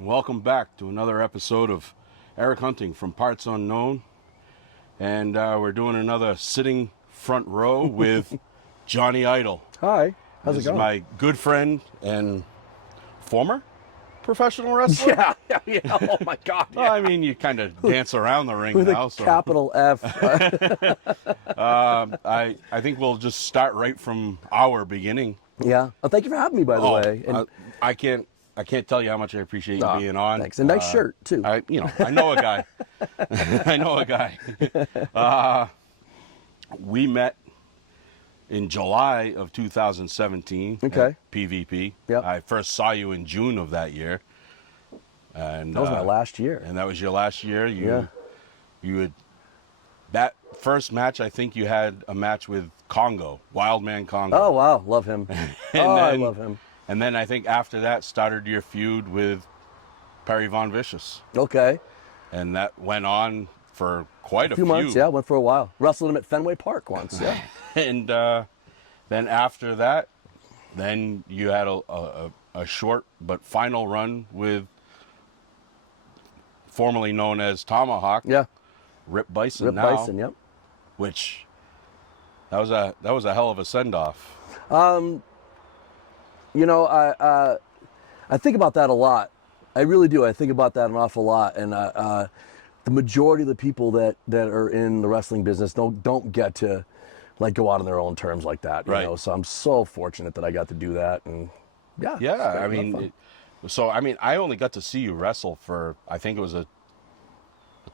welcome back to another episode of Eric Hunting from Parts Unknown. And we're doing another sitting front row with Jonny Idol. Hi, how's This it going? is my good friend and former professional wrestler. Yeah. Oh my God. Well, I mean, you kind of dance around the ring With now. a So capital F. I think we'll just start right from our beginning. Yeah. Oh, thank you for having me, by the way. And I can't tell you how much I appreciate you being on. thanks. A nice shirt too. I know a guy. I know a guy. We met in July of 2017 Okay. at PvP. Yep. I first saw you in June of that year. And That was my last year. And that was your last year. Yeah. You had that first match. I think you had a match with Congo, Wildman Congo. Oh wow, love him. I love him. And then I think after that started your feud with Perry Von Vicious. Okay. And that went on for quite a few months. Yeah, went for a while. Wrestled him at Fenway Park once. Yeah. And then after that, then you had a short but final run with formerly known as Tomahawk. Yeah. Rip Bison Rip now. Bison. Yep. Which that was a hell of a send off. You know, I think about that a lot. I really do. I think about that an awful lot. And the majority of the people that are in the wrestling business don't get to like go out on their own terms like that. You know? So I'm so fortunate that I got to do that. And yeah. I mean, I only got to see you wrestle for, I think it was a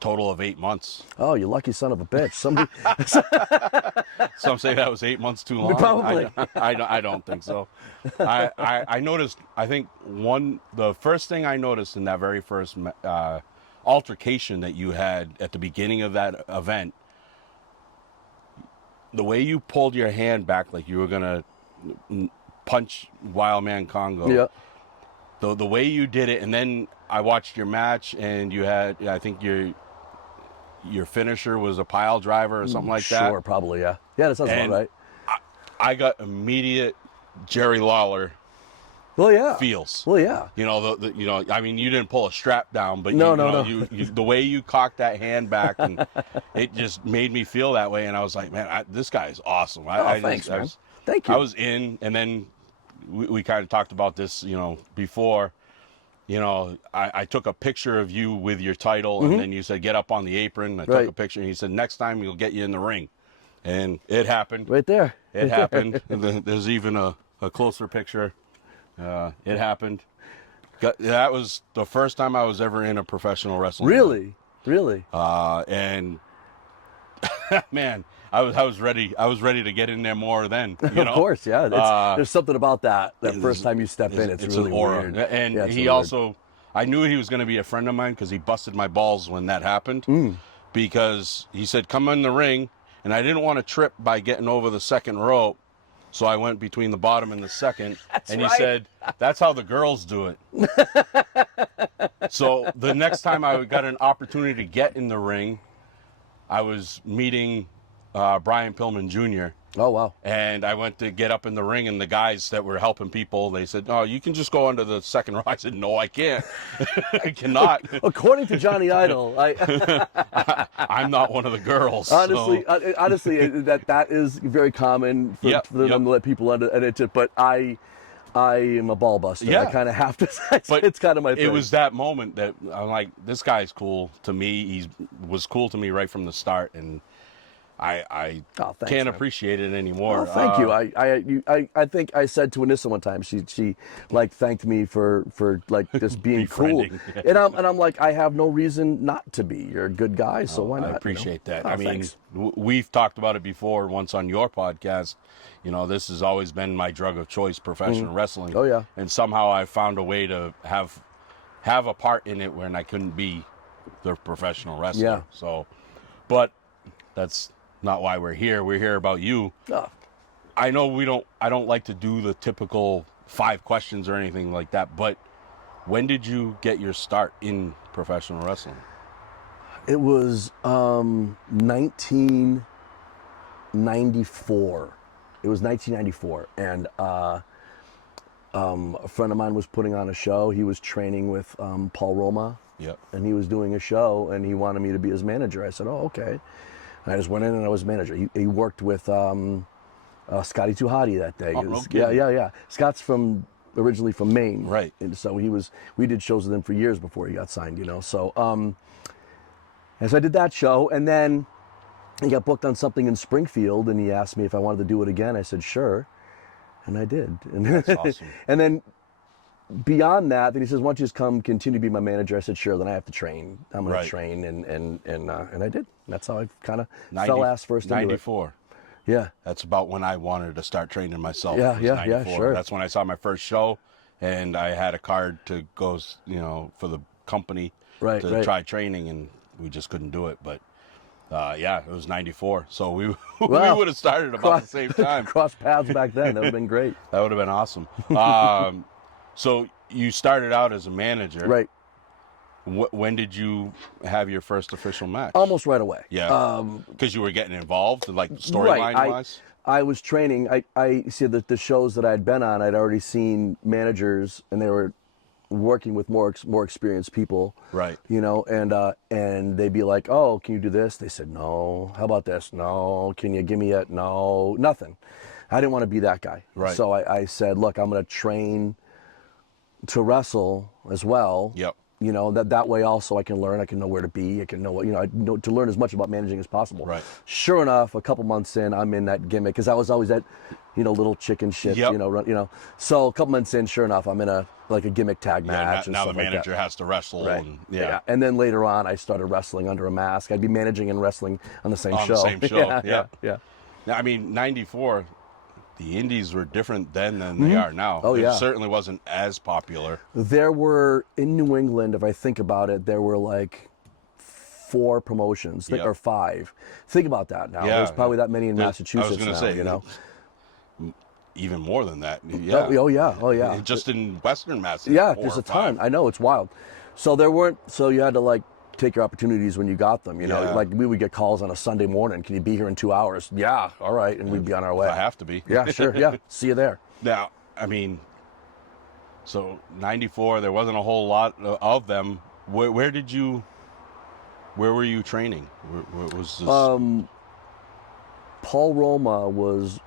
total of 8 months. Oh, you lucky son of a bitch! Somebody. Some say that was 8 months too long. Probably. I don't think so. I noticed. I think the first thing I noticed in that very first altercation that you had at the beginning of that event, the way you pulled your hand back like you were gonna punch Wildman Congo. Yeah. The way you did it, and then I watched your match, and you had, I think your finisher was a pile driver or something like that. Sure, probably, yeah. Yeah, that sounds about right. I got immediate Jerry Lawler Well, yeah. feels. Well, yeah. You know, I mean, you didn't pull a strap down, but No. you the way you cocked that hand back, and it just made me feel that way. And I was like, man, this guy is awesome. Thanks, man. Thank you. I was in, and then we kind of talked about this, before. I took a picture of you with your title, and then you said, get up on the apron. I took a picture, and he said, next time we'll get you in the ring. And it happened. Right there. It happened. And then there's even a closer picture. It happened. That was the first time I was ever in a professional wrestling ring. Really? And man, I was ready. I was ready to get in there more then. Of course, yeah. There's something about that first time you step in. It's really an aura. weird. And yeah, he also, I knew he was going to be a friend of mine because he busted my balls when that happened. Because he said, come in the ring. And I didn't want to trip by getting over the second rope. So I went between the bottom and the second. And he said, that's how the girls do it. So the next time I got an opportunity to get in the ring, I was meeting Brian Pillman Jr. Oh, wow. And I went to get up in the ring, and the guys that were helping people, they said, oh, you can just go under the second row. I said, no, I can't. I cannot. According to Jonny Idol, I'm not one of the girls. honestly, that is very common for them to let people under it. But I am a ball buster. Yeah. I kind of have to. But it's kind of my thing. It was that moment that I'm like, this guy's cool to me. He was cool to me right from the start, and I can't appreciate it anymore. Oh, thank you. I think I said to Anissa one time, she like thanked me for like just being cool, and I'm like, I have no reason not to be. You're a good guy, so why not? I appreciate that. Oh, I mean, thanks. We've talked about it before once on your podcast. This has always been my drug of choice, professional wrestling. Oh yeah. And somehow I found a way to have a part in it when I couldn't be the professional wrestler. Yeah. So, but that's not why we're here. We're here about you. Oh. I know I don't like to do the typical 5 questions or anything like that, but when did you get your start in professional wrestling? It was 1994. It was 1994, and a friend of mine was putting on a show. He was training with Paul Roma. Yep. And he was doing a show, and he wanted me to be his manager. I said, "Oh, okay." And I just went in, and I was manager. He worked with Scotty Tuhati that day. Oh, no Yeah, kidding. yeah. Scott's originally from Maine, Right. And so we did shows with him for years before he got signed, you know. So, and so I did that show, and then he got booked on something in Springfield, and he asked me if I wanted to do it again. I said sure, and I did. And That's awesome. and then beyond that, then he says, "Why don't you just come continue to be my manager?" I said, "Sure." Then I have to train. I'm going Right. to train, and I did. That's how I kind of fell ass first into it. 94. Yeah. That's about when I wanted to start training myself. Yeah, was yeah, 94. sure. That's when I saw my first show, and I had a card to go, for the company Right, to right. try training, and we just couldn't do it. But yeah, it was 94. So we Well, would have started about the same time. Cross paths back then. That would have been great. That would have been awesome. So you started out as a manager. Right. When did you have your first official match? Almost right away. Yeah. Because you were getting involved, like storyline Right. wise. I was training. I see the shows that I'd been on. I'd already seen managers, and they were working with more experienced people. Right. You know, and they'd be like, "Oh, can you do this?" They said, "No." "How about this?" "No." "Can you give me a?" "No." Nothing. I didn't want to be that guy. Right. So I said, "Look, I'm going to train to wrestle as well." Yep. You know, that way also I can learn. I can know where to be. I can know what, I know to learn as much about managing as possible. Right. Sure enough, a couple months in, I'm in that gimmick because I was always that, little chicken shit. Yep. So a couple months in, sure enough, I'm in a gimmick tag Yeah, match. now the stuff like manager that. has to wrestle. Right. And, yeah. And then later on, I started wrestling under a mask. I'd be managing and wrestling on the same On show. the same show. Yeah. Now, I mean, 94, the indies were different then than they are now. Oh, yeah. It certainly wasn't as popular. There were, in New England, if I think about it, there were like 4 promotions, Yep. or 5. Think about that now. Yeah. There's probably that many in I Massachusetts was gonna now, say, even more than that. Yeah. Oh yeah. Just in Western Mass. Yeah, 4 there's or a ton. 5. I know, it's wild. So you had to take your opportunities when you got them, Yeah. Like we would get calls on a Sunday morning, "Can you be here in 2 hours?" "Yeah, all right," and we'd be on our way. I have to be. Yeah, sure, yeah. See you there. Now, I mean, so 94, there wasn't a whole lot of them. Where were you training? Where was this? Paul Roma was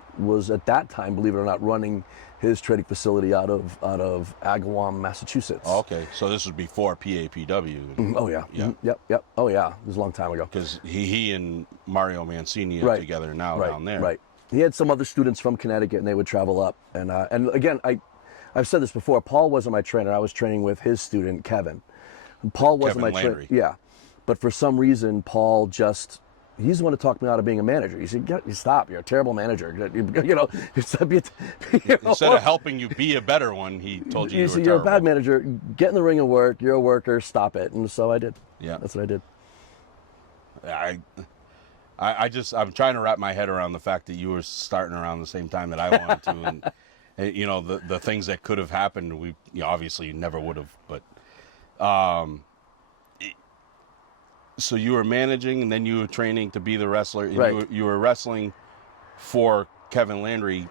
at that time, believe it or not, running his training facility out of Agawam, Massachusetts. Oh, okay, so this was before PAPW. Oh yeah. Yeah. Yep. Oh yeah. It was a long time ago. Because he and Mario Mancini are Right. together now Right. down there. Right. He had some other students from Connecticut, and they would travel up. And again, I've said this before. Paul wasn't my trainer. I was training with his student Kevin. Paul wasn't Kevin my trainer. Landry. Yeah. But for some reason, Paul he's the one who talked me out of being a manager. He said, "You stop. You're a terrible manager." Instead of helping you be a better one, he told you He you said, were "You're a terrible. bad manager. Get in the ring and work. You're a worker. Stop it." And so I did. Yeah. That's what I did. I'm trying to wrap my head around the fact that you were starting around the same time that I wanted to, and the things that could have happened, we obviously never would have. But so you were managing, and then you were training to be the wrestler. And Right. you were wrestling for Kevin Landry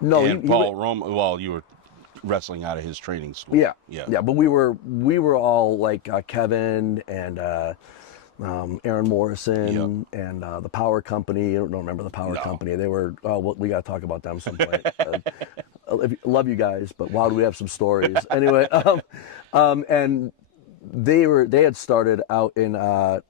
No, and Paul Roma. Well, you were wrestling out of his training school. Yeah. Yeah. But we were all like Kevin and Aaron Morrison and the Power Company. I don't remember the Power No. Company. They were. Oh, well, we got to talk about them some point. Love you guys, but wow, do we have some stories? Anyway, and they had started out in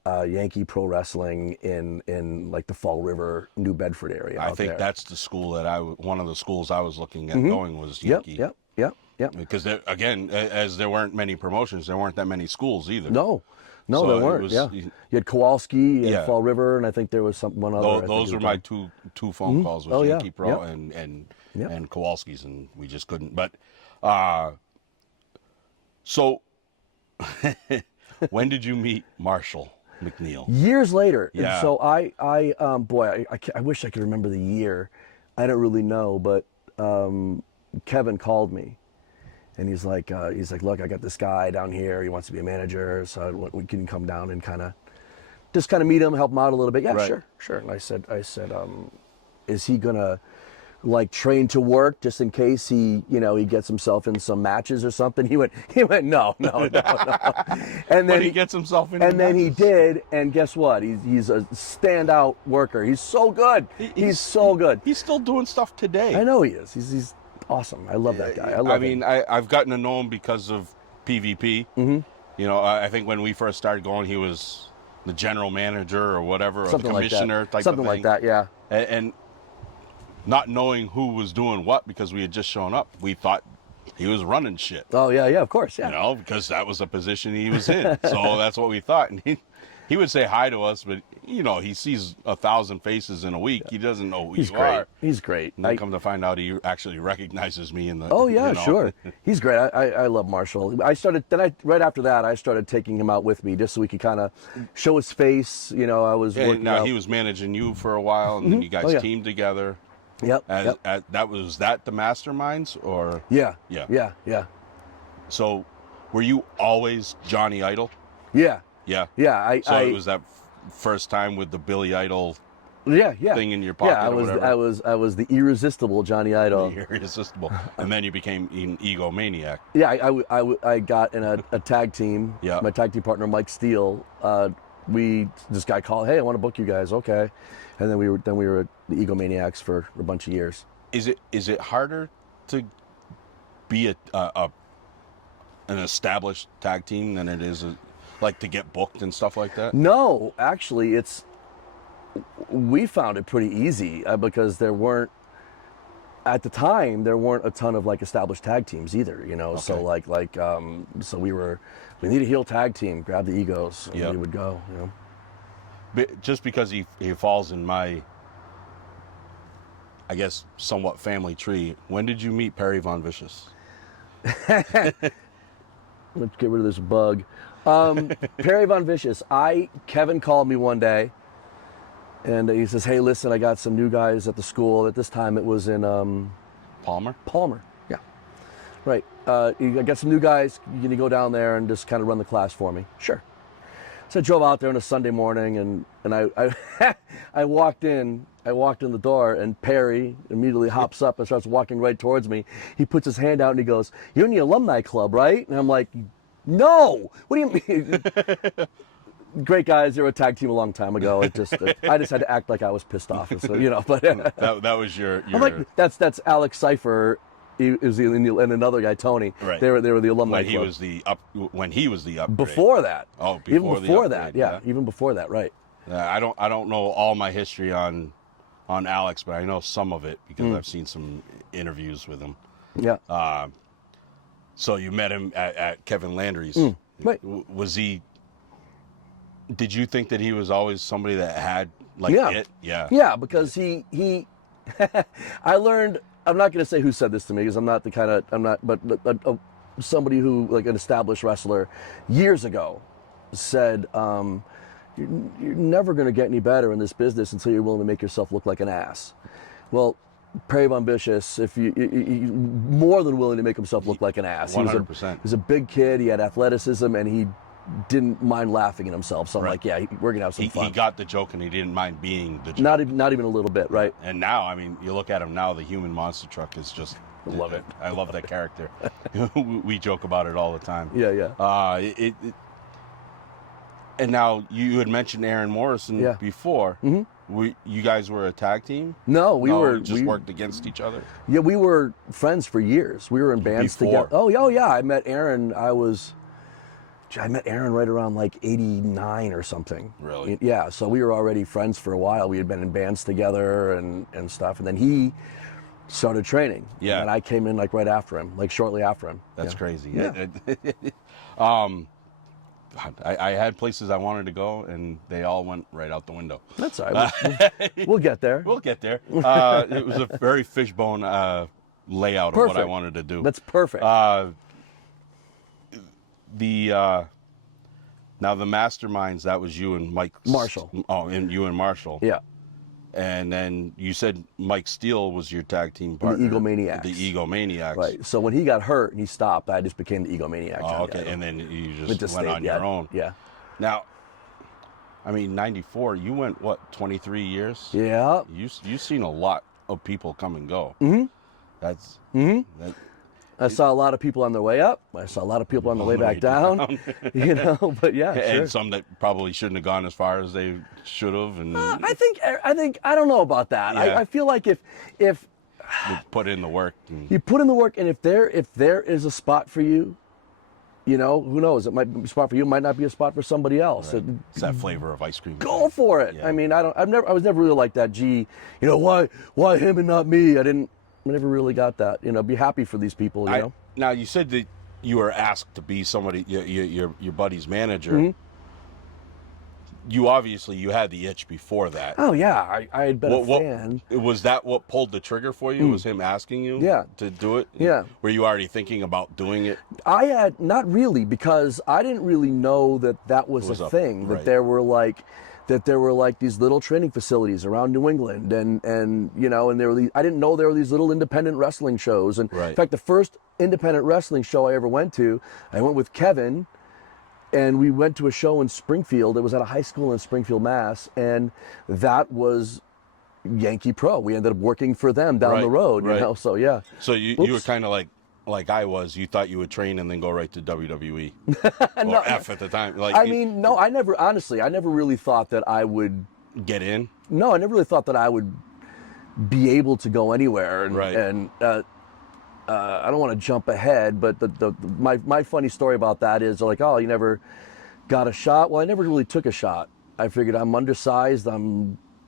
Yankee Pro Wrestling in like the Fall River, New Bedford area. I out think there. that's the school one of the schools I was looking at going was Yankee. Yep. Because again, as there weren't many promotions, there weren't that many schools either. No, So there it weren't. was- You had Kowalski and Yeah. Fall River, and I think there was one other. I think Those it were was my done. two phone calls was Oh, yeah. Yankee Pro Yep. Yep. and Kowalski's, and we just couldn't. But so when did you meet Marshall McNeil? Years later. And Yeah. so I wish I could remember the year. I don't really know, but Kevin called me, and he's like, "Look, I got this guy down here. He wants to be a manager, so we can come down and kind of meet him, help him out a little bit." "Yeah, Right. sure." And I said, "Is he gonna like train to work just in case he, he gets himself in some matches or something. He went, no. And But then he gets himself in. and then he did, and guess what? He's a standout worker. He's so good. He's so good. He's still doing stuff today. I know he is. He's awesome. I love that guy. I love him. I've gotten to know him because of PvP. Mm-hmm. I think when we first started going, he was the general manager or whatever, or Something the commissioner like that. type Something of thing. like that, yeah. And not knowing who was doing what because we had just shown up, we thought he was running shit. Oh yeah, of course, yeah. Because that was the position he was in. So that's what we thought. And he would say hi to us, but he sees 1,000 faces in a week. He doesn't know who He's you great. are. He's great. And then come to find out, he actually recognizes me in the. Oh yeah, sure. He's great. I love Marshall. Right after that, I started taking him out with me just so we could kind of show his face. I was working now out. he was managing you for a while, and then you guys teamed together. Yep. Was that the masterminds or? Yeah. So, were you always Jonny Idol? Yeah. Yeah. Yeah. It was that first time with the Billy Idol. Yeah. Thing in your pocket. Yeah, I was the irresistible Jonny Idol. Irresistible, and then you became an egomaniac. Yeah, I got in a tag team. Yeah. My tag team partner Mike Steele. This guy called, hey, I want to book you guys. Okay, and then we were the egomaniacs for a bunch of years. Is it harder to be an established tag team than it is like to get booked and stuff like that? No, actually, we found it pretty easy because at the time there weren't a ton of like established tag teams either, Okay. So so we need a heel tag team, grab the egos, and we would go, But just because he falls in my, I guess, somewhat family tree, when did you meet Perry Von Vicious? Let's get rid of this bug. Perry Von Vicious, Kevin called me one day and he says, hey, listen, I got some new guys at the school. At this time it was in Palmer, yeah. Right. I got some new guys. You can go down there and just kind of run the class for me. Sure. So I drove out there on a Sunday morning and I walked in the door and Perry immediately hops up and starts walking right towards me. He puts his hand out and he goes, you're in the alumni club, right? And I'm like, no, what do you mean? Great guys, they were a tag team a long time ago. I just had to act like I was pissed off. So, but that was your. I'm like, that's Alex Cypher. He was and another guy, Tony. Right. They were the alumni club. When he was the upgrade. Before that. Oh, even before that, yeah. Even before that, right. I don't know all my history on Alex, but I know some of it because I've seen some interviews with him. Yeah. So you met him at Kevin Landry's. Right. Was he? Did you think that he was always somebody that had it? Yeah. Yeah, because he I learned. I'm not going to say who said this to me because I'm not, but somebody who, like an established wrestler years ago said, you're never going to get any better in this business until you're willing to make yourself look like an ass. Well, Perry Von Vicious, if you more than willing to make himself look like an ass. 100%. He was a big kid. He had athleticism, and he didn't mind laughing at himself. So I'm like, yeah, we're gonna have some fun. He got the joke, and he didn't mind being the joke. Not even a little bit, right? And now, I mean, you look at him now. The human monster truck is just. I love it. I love that character. We joke about it all the time. Yeah. And now you had mentioned Aaron Morrison before. Mm-hmm. You guys were a tag team? No, we worked against each other. Yeah, we were friends for years. We were in bands together. Oh yeah. I met Aaron. I met Aaron right around like 89 or something. Really? Yeah. So we were already friends for a while. We had been in bands together and stuff. And then he started training. Yeah. And I came in like right after him, like shortly after him. That's crazy. Yeah. I had places I wanted to go, and they all went right out the window. That's all right. We'll get there. We'll get there. It was a very fishbone layout of what I wanted to do. That's perfect. Now the masterminds, that was you and Mike Marshall. Oh, and you and Marshall. Yeah. And then you said Mike Steele was your tag team partner. The Egomaniacs. The Egomaniacs. Right. So when he got hurt and he stopped, I just became the Egomaniac. Oh, okay. And then you just went on your own. Yeah. Now, I mean, 94, you went, what, 23 years? Yeah. You've seen a lot of people come and go. That's that, I saw a lot of people on their way up. I saw a lot of people on the way back down. You know, but yeah, and sure. some that probably shouldn't have gone as far as they should have. And I think I don't know about that. Yeah. I feel like if they put in the work. And, you put in the work, and if there is a spot for you, you know, who knows? It might be a spot for you, it might not be a spot for somebody else. right. It's that flavor of ice cream. Go for it. Yeah. I mean, I was never really like that. Gee, you know, why him and not me? I never really got that. You know, be happy for these people. You know. Now you said that you were asked to be somebody, your buddy's manager. Mm-hmm. You obviously had the itch before that. Oh yeah, I had been a fan. Was that what pulled the trigger for you? Was him asking you to do it? Yeah. Were you already thinking about doing it? I had not really, because I didn't really know that was a thing. Right. That there were like these little training facilities around New England, and you know, and I didn't know there were these little independent wrestling shows. And Right. in fact, the first independent wrestling show I ever went to, I went with Kevin, and we went to a show in Springfield. It was at a high school in Springfield, Mass, and that was Yankee Pro. We ended up working for them down the road, you know. So yeah. So you were kind of like I was. You thought you would train and then go right to WWE or F at the time. Like I mean, no, I never really thought that I would get in. No, I never really thought that I would be able to go anywhere. And, Right. And I don't want to jump ahead, but my funny story about that is like, oh, you never got a shot. Well, I never really took a shot. I figured I'm undersized.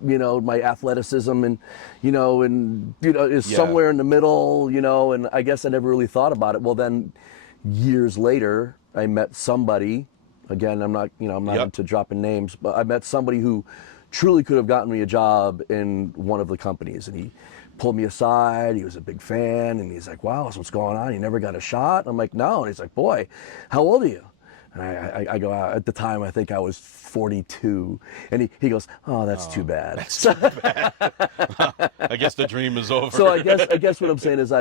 You know, my athleticism and is somewhere in the middle, you know, and I guess I never really thought about it. Well, then years later, I met somebody, again, I'm not into dropping names, but I met somebody who truly could have gotten me a job in one of the companies, and he pulled me aside. He was a big fan, and he's like, wow, so what's going on? You never got a shot? I'm like, no. And he's like, boy, how old are you? And I go, at the time, I think I was 42. And he goes, oh, that's too bad. That's too bad. I guess the dream is over. So I guess what I'm saying is,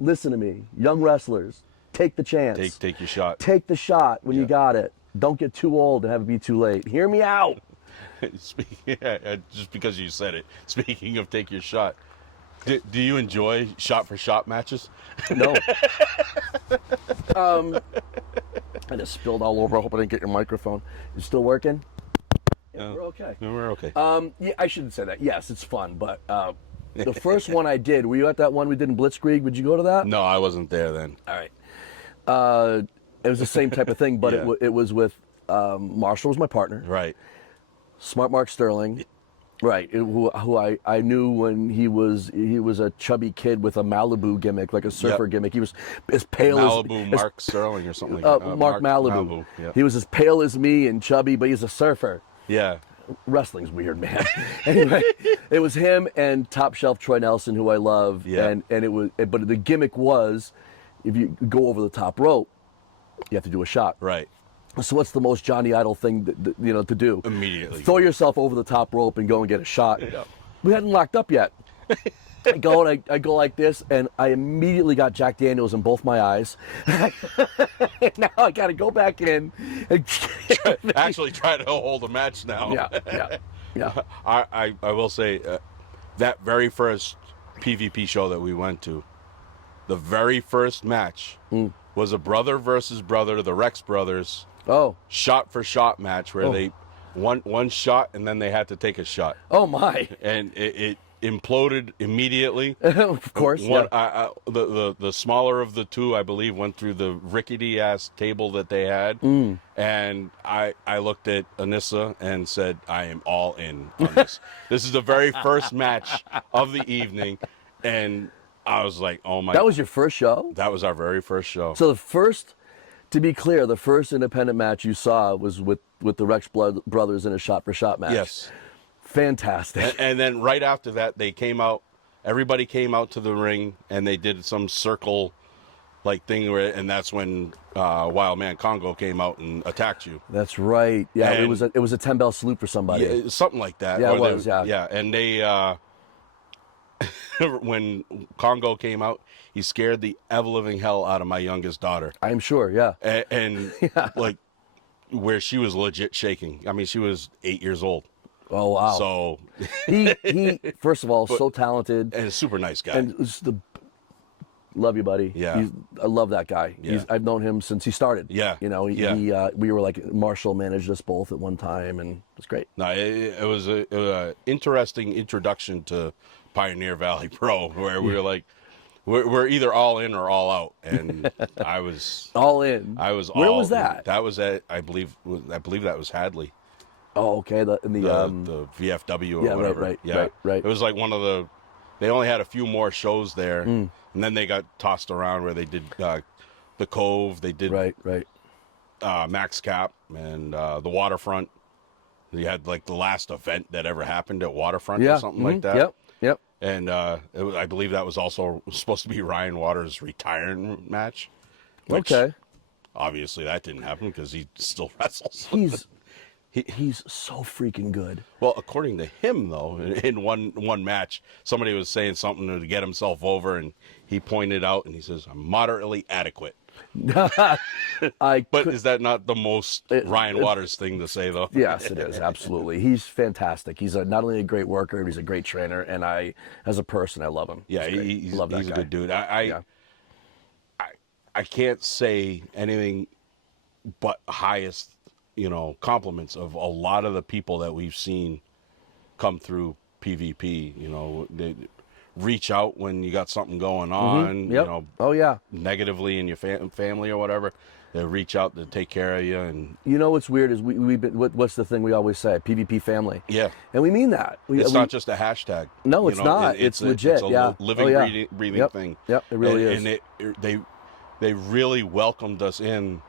listen to me, young wrestlers, take the chance. Take your shot. Take the shot when you got it. Don't get too old and have it be too late. Hear me out. Just because you said it. Speaking of take your shot, do you enjoy shot-for-shot matches? No. I just spilled all over. I hope I didn't get your microphone. Is it still working? Yeah, we're okay. No, we're okay. Yeah, I shouldn't say that. Yes, it's fun, but the first one I did, were you at that one we did in Blitzkrieg? Would you go to that? No, I wasn't there then. All right. It was the same type of thing, but it was with Marshall was my partner. Right. Smart Mark Sterling. Right, who I knew when he was a chubby kid with a Malibu gimmick, like a surfer gimmick. He was as pale Malibu as Mark Sterling or something like that. Mark Malibu. Yeah. He was as pale as me and chubby, but he's a surfer. Yeah. Wrestling's weird, man. Anyway, it was him and Top Shelf Troy Nelson, who I love. Yeah. And it was, but the gimmick was, if you go over the top rope, you have to do a shot. Right. So what's the most Jonny Idol thing to do? Immediately. Throw yourself over the top rope and go and get a shot. Yeah. We hadn't locked up yet. I go like this, and I immediately got Jack Daniels in both my eyes. Now I got to go back in and actually try to hold a match now. Yeah. I will say that very first PvP show that we went to, the very first match was a brother versus brother, the Rex brothers. Oh. Shot for shot match where they one shot and then they had to take a shot. Oh my! And it imploded immediately. Of course. The smaller of the two, I believe, went through the rickety ass table that they had, and I looked at Anissa and said, I am all in on this. This is the very first match of the evening, and I was like, oh my. That was your first show? That was our very first show. So to be clear, the first independent match you saw was with the Rex brothers in a shot-for-shot match. Yes. Fantastic. And then right after that, everybody came out to the ring, and they did some circle like thing and that's when Wild Man Congo came out and attacked you. That's right. Yeah, and it was a 10-bell salute for somebody. Yeah, something like that. Yeah, it was. Yeah, and they when Congo came out, he scared the ever-living hell out of my youngest daughter. I'm sure, yeah. And like, where she was legit shaking. I mean, she was 8 years old. Oh wow. So, He first of all, so talented. and a super nice guy. And it's love you, buddy. Yeah. I love that guy. Yeah. I've known him since he started. Yeah. You know, we were like, Marshall managed us both at one time, and it was great. No, it was a interesting introduction to Pioneer Valley Pro, where we were like, we're either all in or all out, and I was all in. I was. Where all was that? In. That was at I believe that was Hadley. Oh, okay. The VFW or whatever. Right. It was like one of the. They only had a few more shows there, and then they got tossed around where they did the Cove. They did right. Max Cap and the Waterfront. You had like the last event that ever happened at Waterfront or something like that. Yep. And I believe that was also supposed to be Ryan Waters' retirement match. Which, okay. Obviously, that didn't happen because he still wrestles. He's so freaking good. Well, according to him, though, in one match, somebody was saying something to get himself over, and he pointed out, and he says, "I'm moderately adequate." But is that not the most Ryan Waters thing to say, though? Yes, it is. Absolutely. He's fantastic. He's not only a great worker, he's a great trainer, and as a person, I love him. Yeah, he's a good dude. I can't say anything but highest, compliments of a lot of the people that we've seen come through PvP. They reach out when you got something going on, negatively in your family or whatever. They reach out to take care of you. And what's weird is we've been, what's the thing we always say? PvP family. Yeah. And we mean that. It's not just a hashtag. No, it's not. It's legit. It's a living, breathing thing. Yep, it really is. And they really welcomed us in.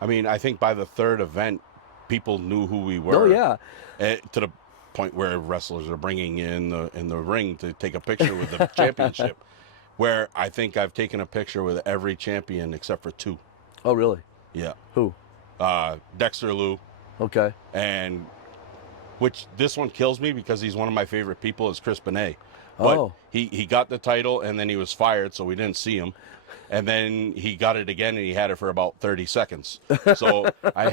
I mean, I think by the third event, people knew who we were. Oh, yeah. To the point where wrestlers are bringing in the ring to take a picture with the championship, where I think I've taken a picture with every champion except for 2. Oh, really? Yeah. Who? Dexter Lou. Okay. And which this one kills me because he's one of my favorite people is Chris Benet. But he got the title and then he was fired, so we didn't see him. And then he got it again, and he had it for about 30 seconds. So I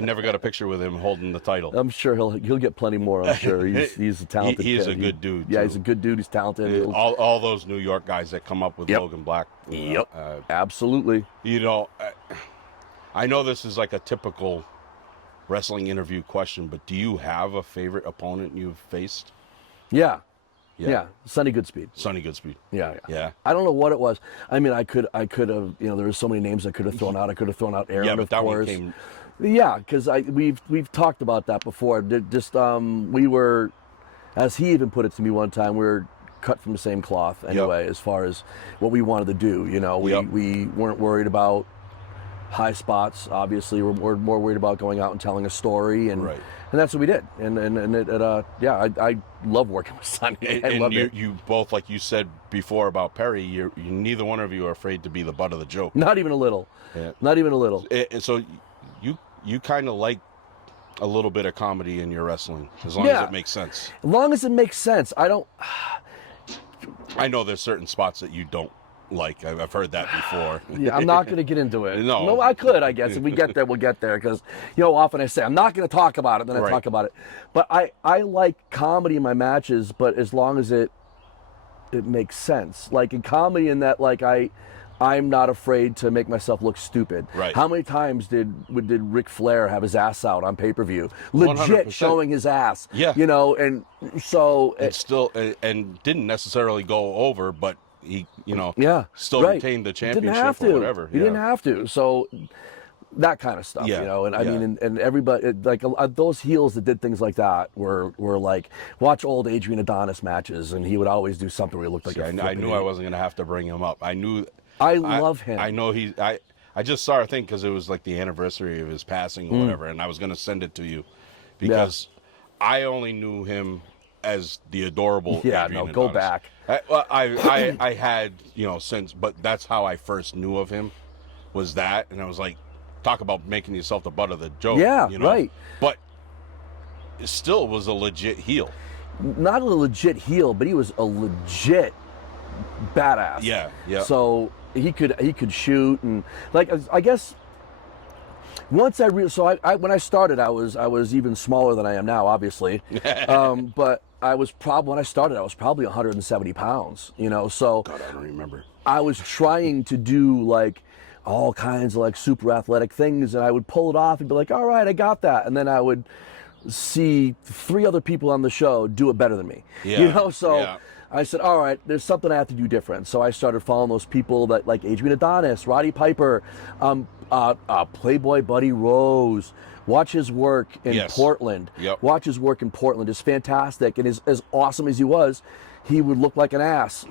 never got a picture with him holding the title. I'm sure he'll get plenty more. I'm sure he's a talented. He is kid. a good dude. Yeah, too. He's a good dude. He's talented. All those New York guys that come up with Logan Black. Absolutely. I know this is like a typical wrestling interview question, but do you have a favorite opponent you've faced? Yeah. Sonny Goodspeed. Sonny Goodspeed. Yeah. I don't know what it was. I mean, I could have. There were so many names I could have thrown out. I could have thrown out Aaron. Yeah, but of that course. one came. Yeah, because we've talked about that before. Just we were, as he even put it to me one time, we were cut from the same cloth anyway. As far as what we wanted to do, we weren't worried about high spots. Obviously, we're more worried about going out and telling a story and. Right. And that's what we did, I love working with Sonny. I love it. You both, like you said before about Perry, you neither one of you are afraid to be the butt of the joke. Not even a little. Yeah. Not even a little. So you kind of like a little bit of comedy in your wrestling, as long as it makes sense. As long as it makes sense. I know there's certain spots that you don't like. I've heard that before. Yeah, I'm not going to get into it. No, I could, I guess. If we get there, we'll get there. Because, often I say, I'm not going to talk about it, then I talk about it. But I like comedy in my matches, but as long as it makes sense. Like in comedy in that, like, I'm not afraid to make myself look stupid. Right. How many times did Ric Flair have his ass out on pay-per-view? Legit 100%. Showing his ass. Yeah. And so... It still, and didn't necessarily go over, but he, still retained the championship or whatever. He didn't have to. So that kind of stuff, And I mean, and everybody, like those heels that did things like that were like, watch old Adrian Adonis matches, and he would always do something where he looked like I knew I wasn't going to have to bring him up. I love him. I know I just saw a thing because it was like the anniversary of his passing or whatever, and I was going to send it to you because I only knew him as the adorable. Go back. I had since, but that's how I first knew of him, was that, and I was like, talk about making yourself the butt of the joke. Yeah, right. But it still was a legit heel. Not a legit heel, but he was a legit badass. Yeah. So he could shoot, and like, I guess Once I when I started, I was even smaller than I am now, obviously. But when I started, I was probably 170 pounds. So God, I don't remember. I was trying to do like all kinds of like super athletic things, and I would pull it off and be like, all right, I got that, and then I would see 3 other people on the show do it better than me. Yeah. So. Yeah. I said, all right, there's something I have to do different. So I started following those people that like Adrian Adonis, Roddy Piper, Playboy Buddy Rose. Watch his work in Portland. Yep. Watch his work in Portland. It's fantastic. And as awesome as he was, he would look like an ass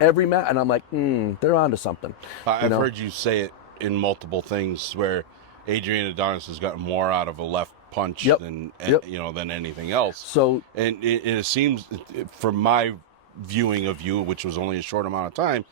every match. And I'm like, they're onto something. I've heard you say it in multiple things where Adrian Adonis has gotten more out of a left punch than than anything else. So, and it seems, from my viewing of you, which was only a short amount of time,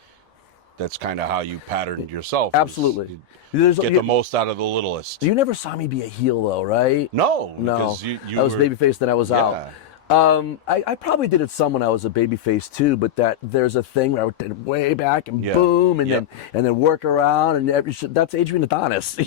that's kind of how you patterned yourself. Absolutely. Get the most out of the littlest. You never saw me be a heel, though, right? No. Because you I was babyface, then I was out. I probably did it some when I was a babyface too, but there's a thing where I would did way back and boom, and then work around, and that's Adrian Adonis.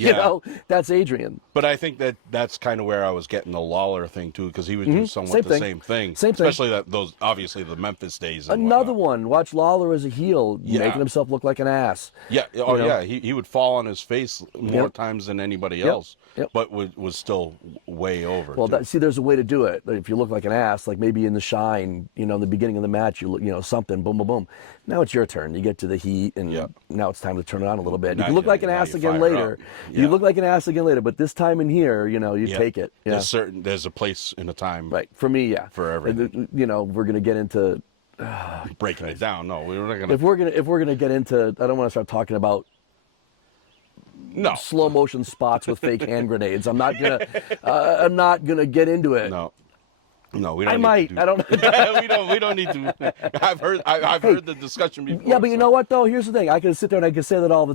That's Adrian. But I think that's kind of where I was getting the Lawler thing too, because he would do somewhat the same thing. Especially those obviously the Memphis days. And Another one. Watch Lawler as a heel, making himself look like an ass. Yeah. Oh yeah. He would fall on his face more times than anybody else. But was still way over. Well, there's a way to do it. If you look like an ass, like maybe in the Shine, in the beginning of the match, you look, something, boom, boom, boom. Now it's your turn. You get to the heat, and now it's time to turn it on a little bit. You can look like an ass again later. You look like an ass again later, but this time in here, you take it. Yeah. There's a place and a time. Right. For me, yeah. For everything. We're gonna get into breaking it down. No, we're not gonna. If we're gonna get into, I don't want to start talking about. No. Slow motion spots with fake hand grenades. I'm not gonna get into it. No, we don't. I might. I don't. we don't need to. I've heard the discussion before. Yeah, but you know what though? Here's the thing. I can sit there and I can say that all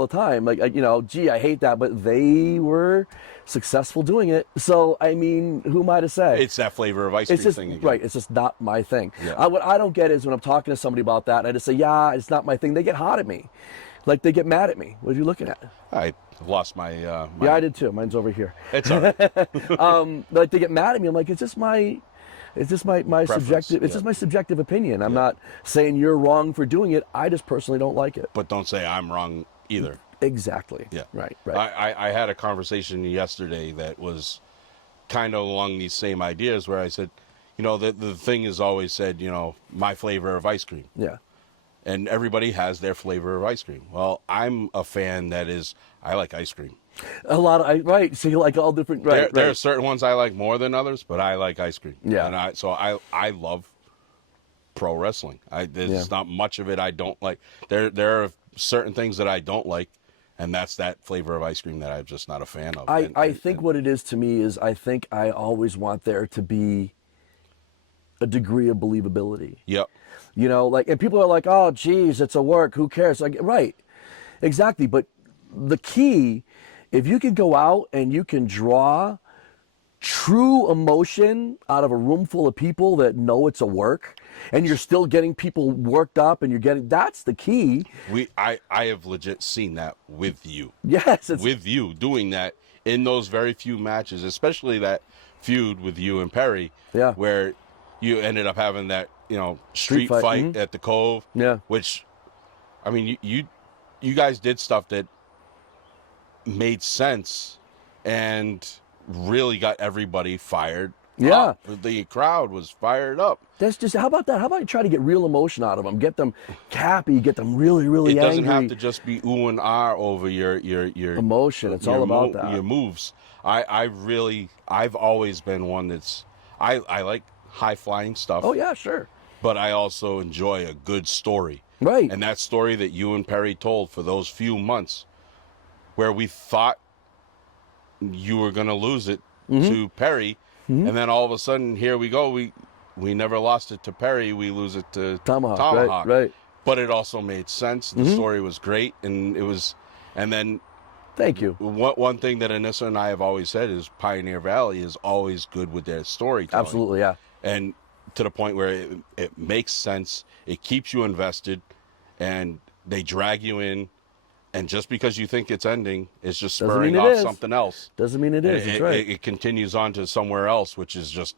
the time. Like gee, I hate that, but they were successful doing it. So I mean, who am I to say? It's that flavor of ice cream thing again. Right. It's just not my thing. Yeah. What I don't get is when I'm talking to somebody about that, and I just say, yeah, it's not my thing. They get hot at me. Like they get mad at me. What are you looking at? I lost my. Yeah, I did too. Mine's over here. It's all right. Like they get mad at me. I'm like, it's just my subjective. It's just my subjective opinion. I'm not saying you're wrong for doing it. I just personally don't like it. But don't say I'm wrong either. Exactly. Yeah. Right. I had a conversation yesterday that was kind of along these same ideas where I said, the thing is always said, my flavor of ice cream. Yeah. And everybody has their flavor of ice cream. Well, I'm a fan I like ice cream. Right. So you like all different. Right. There are certain ones I like more than others, but I like ice cream. Yeah. And I love pro wrestling. There's not much of it I don't like. There are certain things that I don't like, and that's that flavor of ice cream that I'm just not a fan of. I think what it is to me is I think I always want there to be a degree of believability. Yep. And people are like, oh, geez, it's a work. Who cares? Like, right. Exactly. But the key, if you can go out and you can draw true emotion out of a room full of people that know it's a work, and you're still getting people worked up, and that's the key. I have legit seen that with you. Yes. With you doing that in those very few matches, especially that feud with you and Perry. Yeah. Where you ended up having that, street fight at the Cove. Yeah. Which, I mean, you guys did stuff that made sense and really got everybody fired. Yeah. Up. The crowd was fired up. That's just, how about that? How about you try to get real emotion out of them? Get them happy, get them really, really angry. It doesn't have to just be ooh and ah over your emotion. It's all about that. Your moves. I've always been one that's, I like high flying stuff. Oh yeah, sure. But I also enjoy a good story. Right. And that story that you and Perry told for those few months where we thought you were going to lose it to Perry. And then all of a sudden, here we go. We never lost it to Perry. We lose it to Tomahawk. Right. But it also made sense. The story was great. And then thank you. One thing that Anissa and I have always said is Pioneer Valley is always good with their storytelling. Absolutely, yeah. And to the point where it makes sense, it keeps you invested, and they drag you in And just because you think it's ending, it's just Doesn't spurring mean it off is. something else. Doesn't mean it is. That's right. It continues on to somewhere else, which is just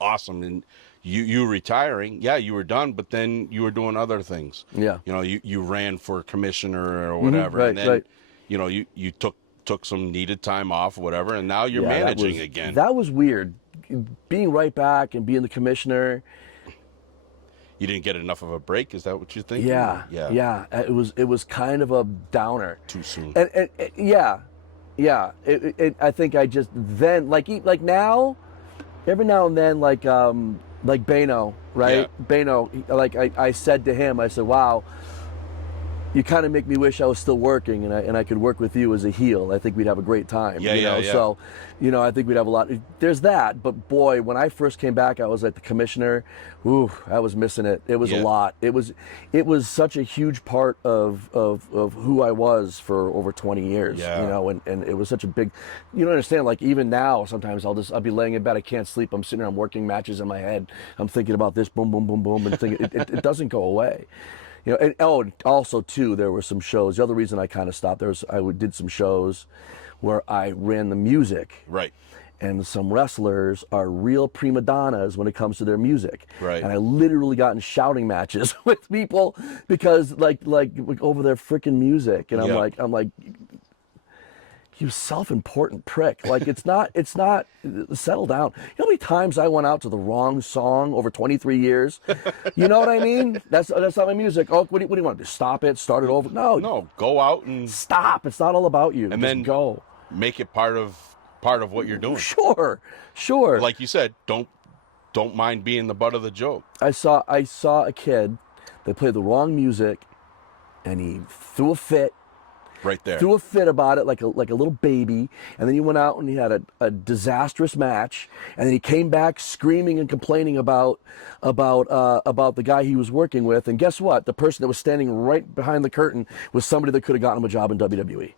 awesome. And you retiring, yeah, you were done, but then you were doing other things. Yeah. You know, you ran for commissioner or whatever, right, and then right. you know you took some needed time off, or whatever, and now you're Yeah, managing again. That was weird. Being right back and being the commissioner. You didn't get enough of a break. Is that what you're thinking? Yeah. It was kind of a downer. Too soon. And yeah. I think I just then like now, every now and then like Bano, right? Yeah. Bano, like I said to him, I said, "Wow, you kind of make me wish I was still working and I could work with you as a heel. I think we'd have a great time." Yeah, you know? yeah. So, you know, I think we'd have a lot. There's that, but boy, when I first came back, I was like the commissioner. Ooh, I was missing it. It was a lot. It was such a huge part of who I was for over 20 years. Yeah. You know, and it was such a big. You don't understand. Like even now, sometimes I'll be laying in bed, I can't sleep. I'm sitting there, I'm working matches in my head. I'm thinking about this, boom, boom, boom, boom, and thinking it doesn't go away. You know, and also too, there were some shows. The other reason I kind of stopped I did some shows where I ran the music. Right. And some wrestlers are real prima donnas when it comes to their music. Right. And I literally got in shouting matches with people because like over their freaking music. And I'm like, you self-important prick. Like it's not settle down. You know how many times I went out to the wrong song over 23 years? You know what I mean? That's not my music. Oh, what do you want to do? Stop it, start it over? No, go out and stop. It's not all about you. and Just then go. Make it part of what you're doing. Sure. Like you said, don't mind being the butt of the joke. I saw a kid that played the wrong music, and he threw a fit. Right there. Threw a fit about it like a little baby, and then he went out and he had a disastrous match, and then he came back screaming and complaining about the guy he was working with, and guess what? The person that was standing right behind the curtain was somebody that could have gotten him a job in WWE.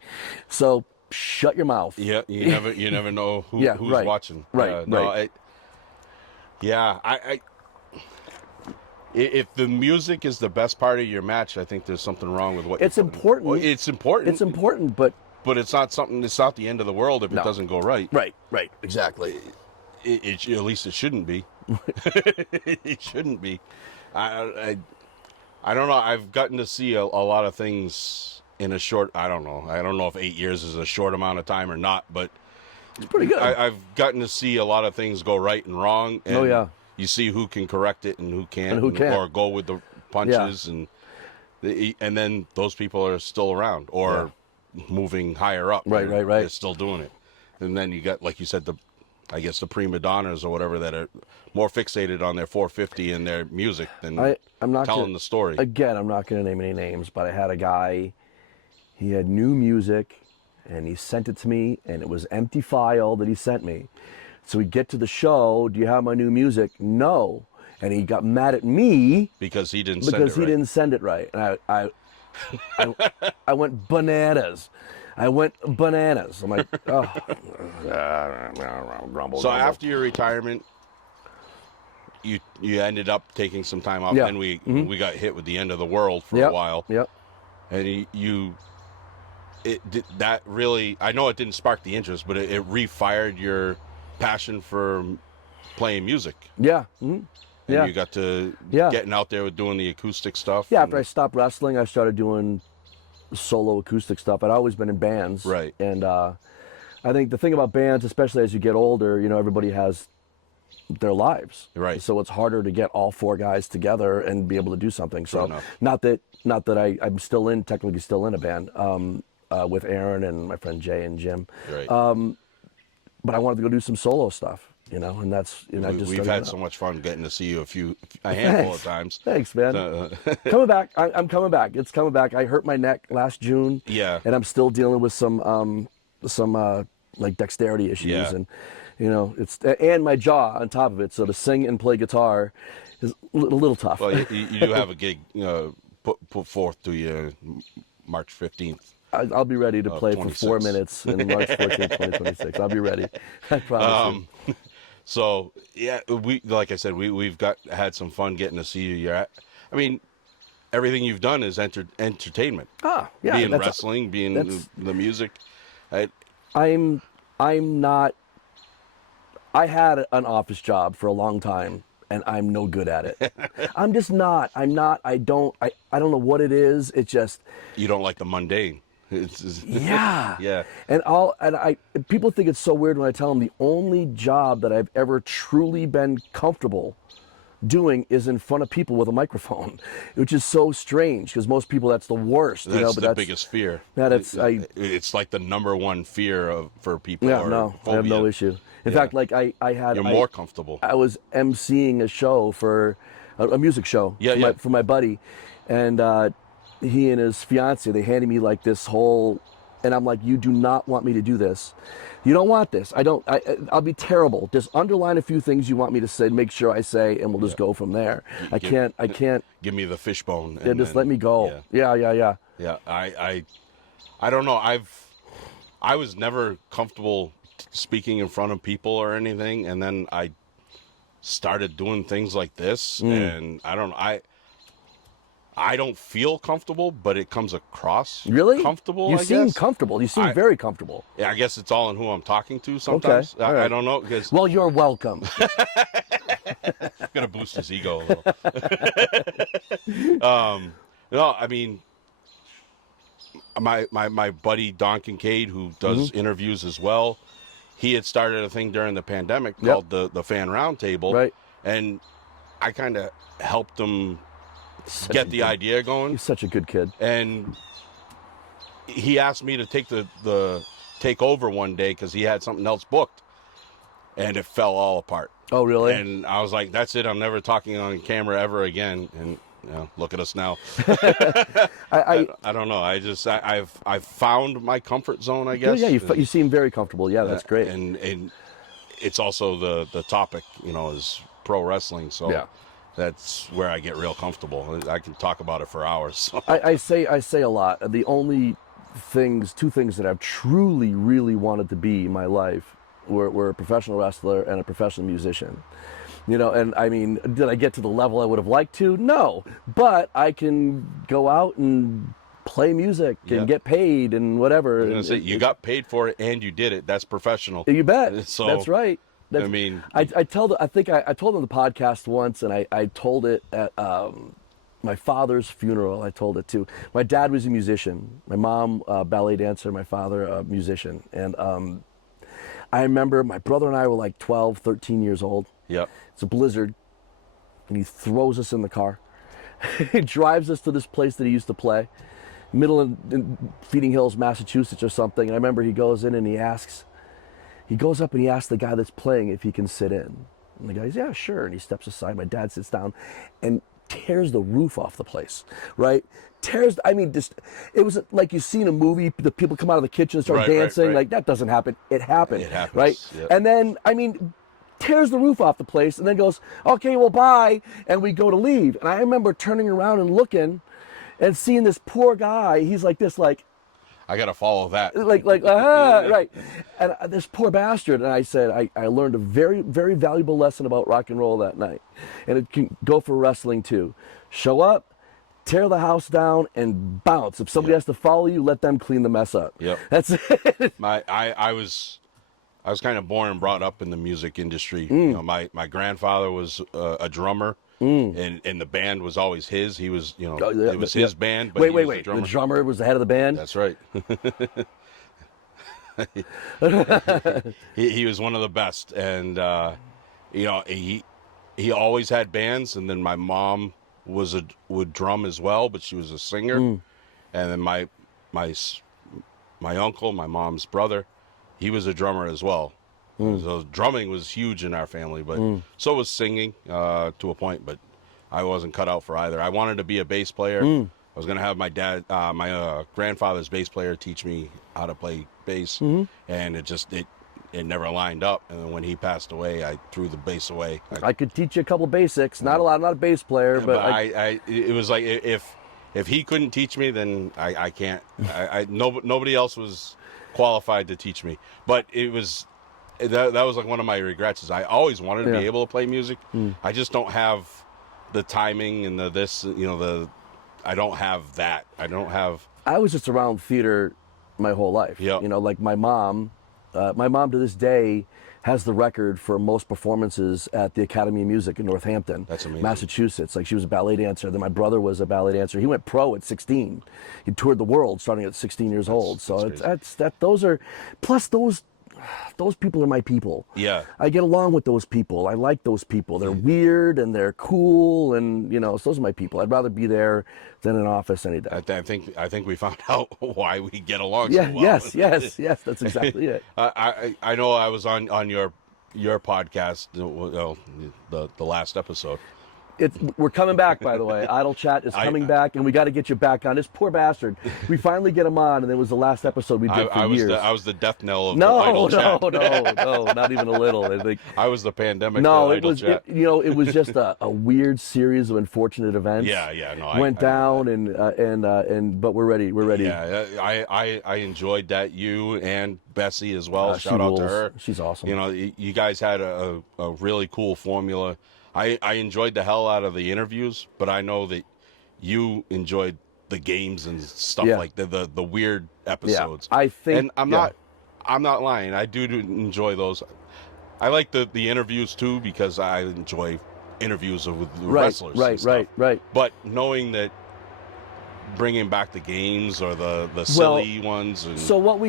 So shut your mouth. Yeah, you never know who's right. watching. Right. No, if the music is the best part of your match, I think there's something wrong with what it's important. Well, it's important. It's important, but it's not something. It's not the end of the world if it doesn't go right. Right. Exactly. At least it shouldn't be. It shouldn't be. I don't know. I've gotten to see a lot of things in a short. I don't know if 8 years is a short amount of time or not, but it's pretty good. I've gotten to see a lot of things go right and wrong. And you see who can correct it and who can't, or go with the punches, and then those people are still around or moving higher up. Right. They're still doing it, and then you got, like you said, the prima donnas or whatever that are more fixated on their 450 and their music than I'm not telling the story. Again, I'm not going to name any names, but I had a guy. He had new music, and he sent it to me, and it was empty file that he sent me. So we get to the show. Do you have my new music? No. And he got mad at me because he didn't send it right. And I went bananas. I'm like, oh. So after your retirement, you ended up taking some time off, and we got hit with the end of the world for a while. Yep. And that really, I know it didn't spark the interest, but it refired your passion for playing music. Yeah. Mm-hmm. And you got to getting out there with doing the acoustic stuff. Yeah, after I stopped wrestling, I started doing solo acoustic stuff. I'd always been in bands. Right. And I think the thing about bands, especially as you get older, everybody has their lives. Right. So it's harder to get all four guys together and be able to do something. So not that I'm technically still in a band with Aaron and my friend Jay and Jim. Right. But I wanted to go do some solo stuff. And that's we've had so much fun getting to see you a handful of times. Thanks, man. Coming back. I'm coming back. It's coming back. I hurt my neck last June. Yeah. And I'm still dealing with some like dexterity issues, and and my jaw on top of it. So to sing and play guitar is a little tough. Well, you do have a gig put forth to you March 15th. I'll be ready to play 26. for 4 minutes in March 14th, 2026. I'll be ready. I promise you. So like I said, we've had some fun getting to see you. I mean, everything you've done is entertainment. Ah, yeah. Being wrestling, being the music. I'm not. I had an office job for a long time, and I'm no good at it. I'm just not. I'm not. I don't know what it is. It's just. You don't like the mundane. Yeah. Yeah. And people think it's so weird when I tell them the only job that I've ever truly been comfortable doing is in front of people with a microphone, which is so strange because most people that's the worst. That's the biggest fear. It's like the number one fear for people. Yeah, or no, phobia. I have no issue. In fact, like I had. You're more comfortable. I was emceeing a show for a music show. For my buddy, and he and his fiance, they handed me like this whole, and I'm like, you do not want me to do this. You don't want this. I'll be terrible. Just underline a few things you want me to say, make sure I say, and we'll just go from there. I can't. Give me the fishbone. Yeah, just let me go. Yeah. Yeah, I don't know. I was never comfortable speaking in front of people or anything, and then I started doing things like this, and I don't feel comfortable, but it comes across really comfortable. You seem comfortable. You seem very comfortable. Yeah, I guess it's all in who I'm talking to sometimes. Okay. Right. I don't know. Well, you're welcome. Gonna boost his ego a little. No, I mean, my buddy Don Kincaid, who does interviews as well, he had started a thing during the pandemic called the Fan Roundtable, right? And I kind of helped him get the idea going. He's such a good kid. And he asked me to take over one day because he had something else booked, and it fell all apart. Oh, really? And I was like, "That's it. I'm never talking on camera ever again." And look at us now. I don't know. I've found my comfort zone, I guess. Yeah, you seem very comfortable. Yeah, that's great. And it's also the topic, is pro wrestling. So that's where I get real comfortable. I can talk about it for hours. So. I say a lot. The only two things that I've truly, really wanted to be in my life were a professional wrestler and a professional musician. And I mean, did I get to the level I would have liked to? No, but I can go out and play music and get paid and whatever. You got paid for it and you did it. That's professional. You bet. So, that's right. I mean, I told on the podcast once, and I told it at my father's funeral. I told it too. My dad was a musician. My mom, ballet dancer. My father, a musician. And I remember my brother and I were like 12, 13 years old. Yep. It's a blizzard, and he throws us in the car. He drives us to this place that he used to play, middle of Feeding Hills, Massachusetts or something. And I remember he goes in and he goes up and he asks the guy that's playing if he can sit in. And the guy says, yeah, sure. And he steps aside. My dad sits down and tears the roof off the place, right? It was like you see in a movie, the people come out of the kitchen and start dancing. Right. Like, that doesn't happen. It happened. It happens, right? Yep. And then, tears the roof off the place and then goes, okay, well, bye. And we go to leave. And I remember turning around and looking and seeing this poor guy. He's like this, like, I got to follow that. Right. And this poor bastard. And I said, I learned a very, very valuable lesson about rock and roll that night. And it can go for wrestling too. Show up, tear the house down, and bounce. If somebody has to follow you, let them clean the mess up. Yep. That's it. I was kind of born and brought up in the music industry. My grandfather was a drummer, and the band was always his. He was, it was his band. But wait. The drummer was the head of the band? That's right. he was one of the best, and he always had bands. And then my mom would drum as well, but she was a singer. And then my uncle, my mom's brother, he was a drummer as well. So drumming was huge in our family, but so was singing to a point, but I wasn't cut out for either. I wanted to be a bass player. I was going to have my dad, my grandfather's bass player, teach me how to play bass, and it never lined up. And then when he passed away, I threw the bass away. I could teach you a couple basics. Not a lot. I'm not a bass player, but it was like if he couldn't teach me, then I can't. Nobody else was qualified to teach me. But that was like one of my regrets. Is I always wanted to be able to play music. I just don't have the timing and the I don't have that. I don't have. I was just around theater my whole life. Yeah. You know, like my mom to this day has the record for most performances at the Academy of Music in Northampton, That's amazing. Massachusetts. Like she was a ballet dancer. Then my brother was a ballet dancer. He went pro at 16. He toured the world starting at 16 years old. So those are, plus those people are my people. Yeah. I get along with those people. I like those people. They're weird and they're cool, and so those are my people. I'd rather be there than in office any day. I think we found out why we get along Yeah. so well. Yes. That's exactly it. I know I was on your podcast, the last episode. We're coming back, by the way. Idle Chat is coming back, and we got to get you back on. This poor bastard. We finally get him on, and it was the last episode we did for years. I was the death knell of the Idle Chat. No, not even a little. I think I was the pandemic. No, Idle Chat. It was just a weird series of unfortunate events. Yeah. No, went down, but we're ready. We're ready. Yeah, I enjoyed that. You and Bessie as well. Shout out rules. to her. She's awesome. You guys had a really cool formula. I enjoyed the hell out of the interviews, but I know that you enjoyed the games and stuff like the weird episodes. Yeah, I think, and I'm not lying. I do enjoy those. I like the interviews too because I enjoy interviews with wrestlers. Right. But knowing that bringing back the games or the silly ones. So what we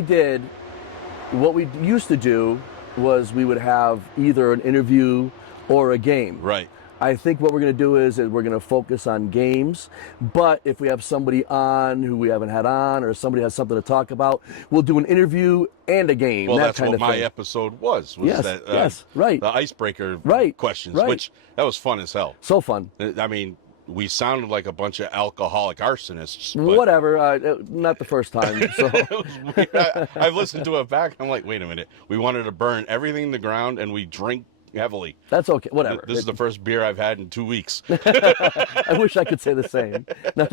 used to do was we would have either an interview or a game. Right. I think what we're going to do is we're going to focus on games, but if we have somebody on who we haven't had on or somebody has something to talk about, we'll do an interview and a game. Well, that that's kind what of my thing. episode was that, yes, right. The icebreaker questions, right. which that was fun as hell. So fun. I mean, we sounded like a bunch of alcoholic arsonists. Whatever, not the first time. So it was weird. I've listened to it back. I'm like, wait a minute. We wanted to burn everything to the ground and we drink heavily. That's okay. Whatever. This is the first beer I've had in 2 weeks. I wish I could say the same. No.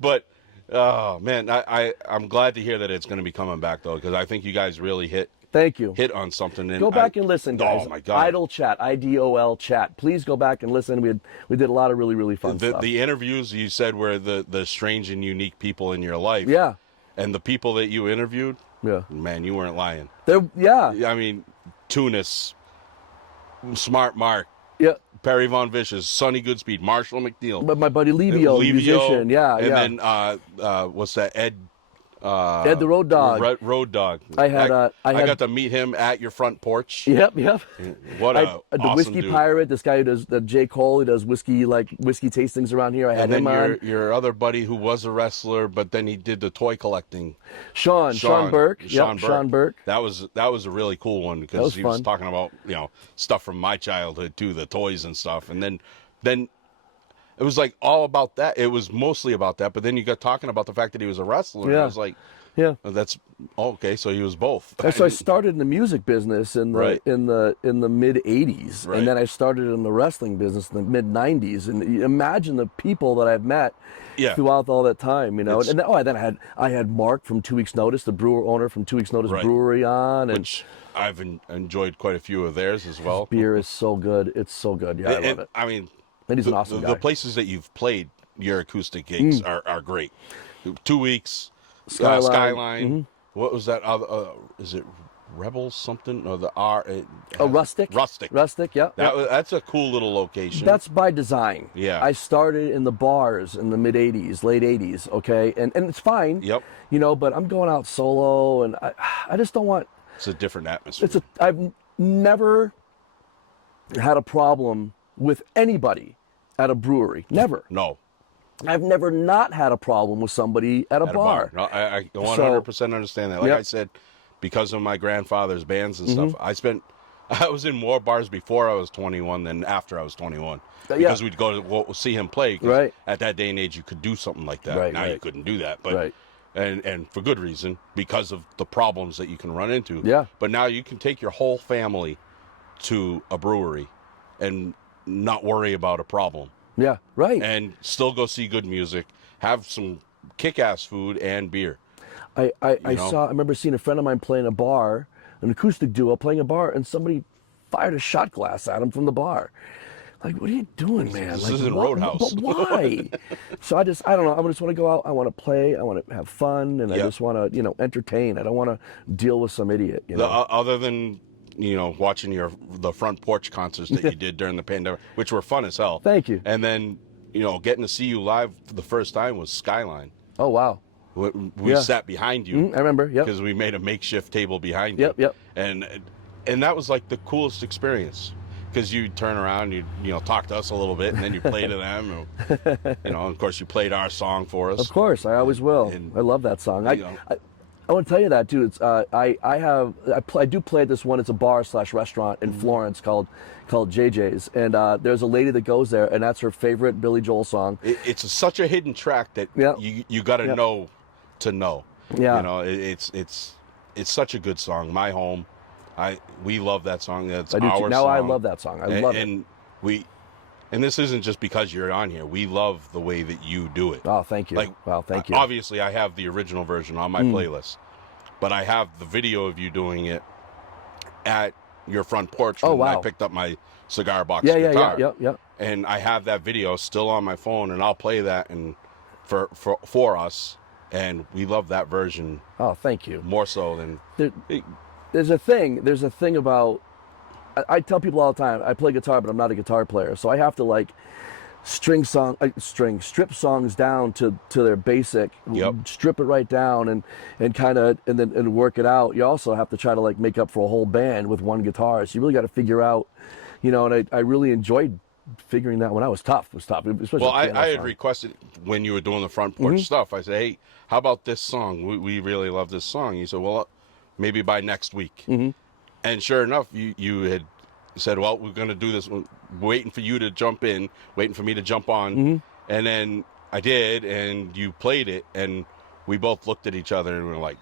But oh man, I'm glad to hear that it's going to be coming back though, because I think you guys really hit on something. And go back and listen, guys. Oh my God. Idle Chat, IDOL Chat. Please go back and listen. We did a lot of really, really fun stuff. The interviews you said were the strange and unique people in your life. Yeah. And the people that you interviewed. Yeah. Man, you weren't lying. Yeah. I mean, Tunis, Smart Mark. Yeah. Perry Von Vicious, Sonny Goodspeed, Marshall McNeil. But my buddy Levio, musician. Yeah. And then what's that? Ed the Road Dog. Road Dog. I got to meet him at your front porch. Yep. What the awesome Whiskey dude. Pirate. This guy who does J. Cole. He does whiskey tastings around here. I had him on. Your other buddy who was a wrestler, but then he did the toy collecting. Sean Burke. Sean Burke. That was a really cool one because he was talking about stuff from my childhood too, the toys and stuff, and then. It was like all about that. It was mostly about that, but then you got talking about the fact that he was a wrestler. Yeah. And I was like, yeah, that's okay. So he was both. So I started in the music business in the mid '80s, and then I started in the wrestling business in the mid '90s. And you imagine the people that I've met throughout all that time, And then I had Mark from 2 Weeks Notice, the brewer owner from 2 Weeks Notice Brewery on, which I've enjoyed quite a few of theirs as well. His beer is so good. It's so good. Yeah, I love it. I mean. And he's an awesome guy. The places that you've played your acoustic gigs are great. 2 Weeks, Skyline. Mm-hmm. What was that? Is it Rebels something or the R? Rustic. Yeah. That's a cool little location. That's by design. Yeah. I started in the bars in the mid '80s, late '80s. Okay, and it's fine. Yep. But I'm going out solo, and I just don't want. It's a different atmosphere. I've never had a problem with anybody at a brewery. Never. No. I've never not had a problem with somebody at a bar. No, I 100% understand that. Like I said, because of my grandfather's bands and stuff, I was in more bars before I was 21 than after I was 21. Because we'd go to see him play. Right. At that day and age, you could do something like that. Right, now you couldn't do that. But and for good reason, because of the problems that you can run into. Yeah. But now you can take your whole family to a brewery and not worry about a problem. Yeah, right. And still go see good music, have some kick-ass food and beer. I remember seeing a friend of mine playing a bar, an acoustic duo playing a bar, and somebody fired a shot glass at him from the bar. Like, what are you doing, man? This Like, isn't what- Roadhouse. But why? So I don't know. I just want to go out. I want to play. I want to have fun, and I Yeah. just want to, entertain. I don't want to deal with some idiot. Other than watching the front porch concerts that you did during the pandemic, which were fun as hell. Thank you. And then getting to see you live for the first time was Skyline. Oh wow. We sat behind you. I remember. Yep. Because we made a makeshift table behind Yep. you. Yep. And that was like the coolest experience. Because you turn around, you talk to us a little bit, and then you play to them. And, of course, you played our song for us. Of course, I always will. And, I love that song. I want to tell you that too. It's I do play at this one. It's a bar/restaurant in Florence called JJ's, and there's a lady that goes there, and that's her favorite Billy Joel song. It's such a hidden track that you got to know to know. Yeah. It's such a good song. My Home. We love that song. That's I do our too. Now song. I love that song. I love it. And this isn't just because you're on here. We love the way that you do it. Oh, thank you. Thank you. Obviously, I have the original version on my playlist, but I have the video of you doing it at your front porch when I picked up my cigar box guitar. Yeah. And I have that video still on my phone, and I'll play that for us. And we love that version. Oh, thank you. More so than There's a thing about. I tell people all the time, I play guitar, but I'm not a guitar player, so I have to strip songs down to their basic, strip it right down, and work it out. You also have to try to make up for a whole band with one guitar. So you really got to figure out, and I really enjoyed figuring that when I was tough. It was tough. Well, I had requested when you were doing the front porch stuff. I said, hey, how about this song? We really love this song. You said, well, maybe by next week. And sure enough, you had said, well, we're going to do this. Waiting for you to jump in, waiting for me to jump on. And then I did, and you played it, and we both looked at each other and we were like,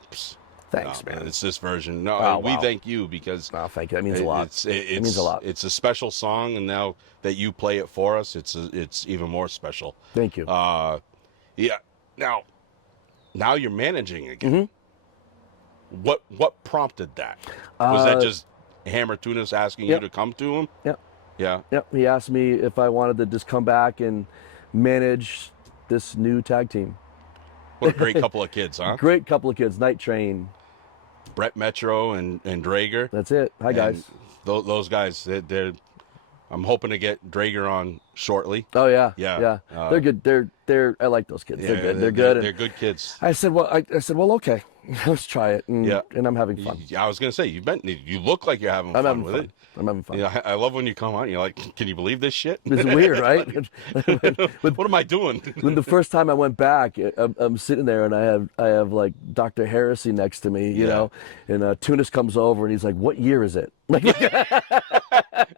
thanks, man. man. It's this version. No, we thank you because... Oh, thank you. That means a lot. It means a lot. It's a special song, and now that you play it for us, it's even more special. Thank you. Yeah. Now you're managing again. What prompted that? Was that just Hammer Tunis asking you to come to him? Yep. Yeah. Yep. He asked me if I wanted to just come back and manage this new tag team. What a great couple of kids, huh? Great couple of kids. Night Train. Brett Metro and Drager. That's it. Hi, guys. Those guys, they're. I'm hoping to get Drager on shortly. Oh yeah. Yeah. They're good. They're. I like those kids. Yeah, they're good. They're good. They're good kids. I said, well, okay, let's try it. And I'm having fun. I was gonna say you look like you're having fun with it. I'm having fun. Yeah, I love when you come on. You're like, can you believe this shit? It's weird, right? What am I doing? When the first time I went back, I'm sitting there and I have like Dr. Heresy next to me, you know, and Tunis comes over and he's like, "What year is it?" Like,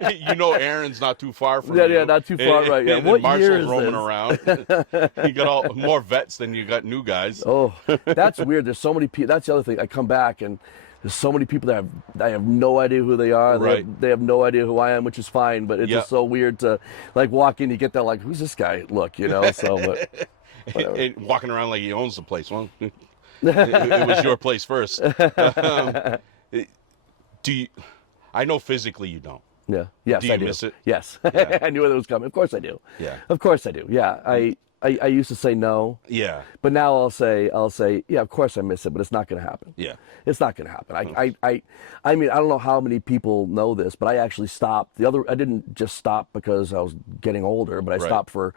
Aaron's not too far from you. Yeah, not too far, right? Yeah. What year is roaming this? around. You got more vets than you got new guys. Oh, that's weird. There's so many people. That's the other thing. I come back and there's so many people that I have no idea who they are. They have no idea who I am, which is fine. But it's just so weird to walk in. You get that who's this guy? Look, So, but and walking around like he owns the place. Well, it was your place first. Do you? I know physically you don't. Yeah. Yes, do you I do. Miss it? Yes. Yeah. I knew it was coming. Of course I do. Yeah. Of course I do. Yeah. I used to say no. Yeah. But now I'll say, yeah, of course I miss it, but it's not going to happen. Yeah. It's not going to happen. I mean, I don't know how many people know this, but I actually stopped. I didn't just stop because I was getting older, but I stopped for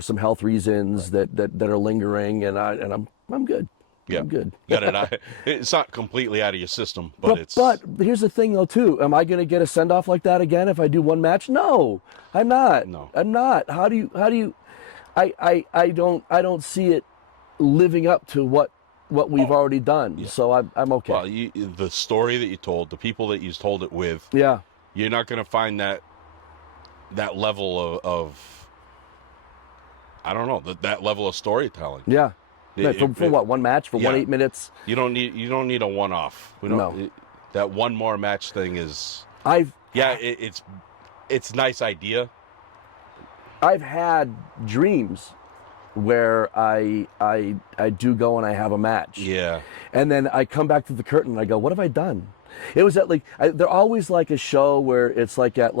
some health reasons that are lingering, and I'm good. Yeah. I'm good. Got it. It's not completely out of your system, but it's. But here's the thing, though, too. Am I going to get a send off like that again if I do one match? No, I'm not. No, I'm not. How do you? I don't see it living up to what we've already done. Yeah. So I'm okay. Well, the story that you told, the people that you told it with. Yeah. You're not going to find that level of I don't know, that level of storytelling. Yeah. For what, one match for 8 minutes? You don't need a one-off. That one more match thing is. It's nice idea. I've had dreams where I do go and I have a match. Yeah. And then I come back to the curtain and I go, what have I done? It was at they're always like a show where it's like at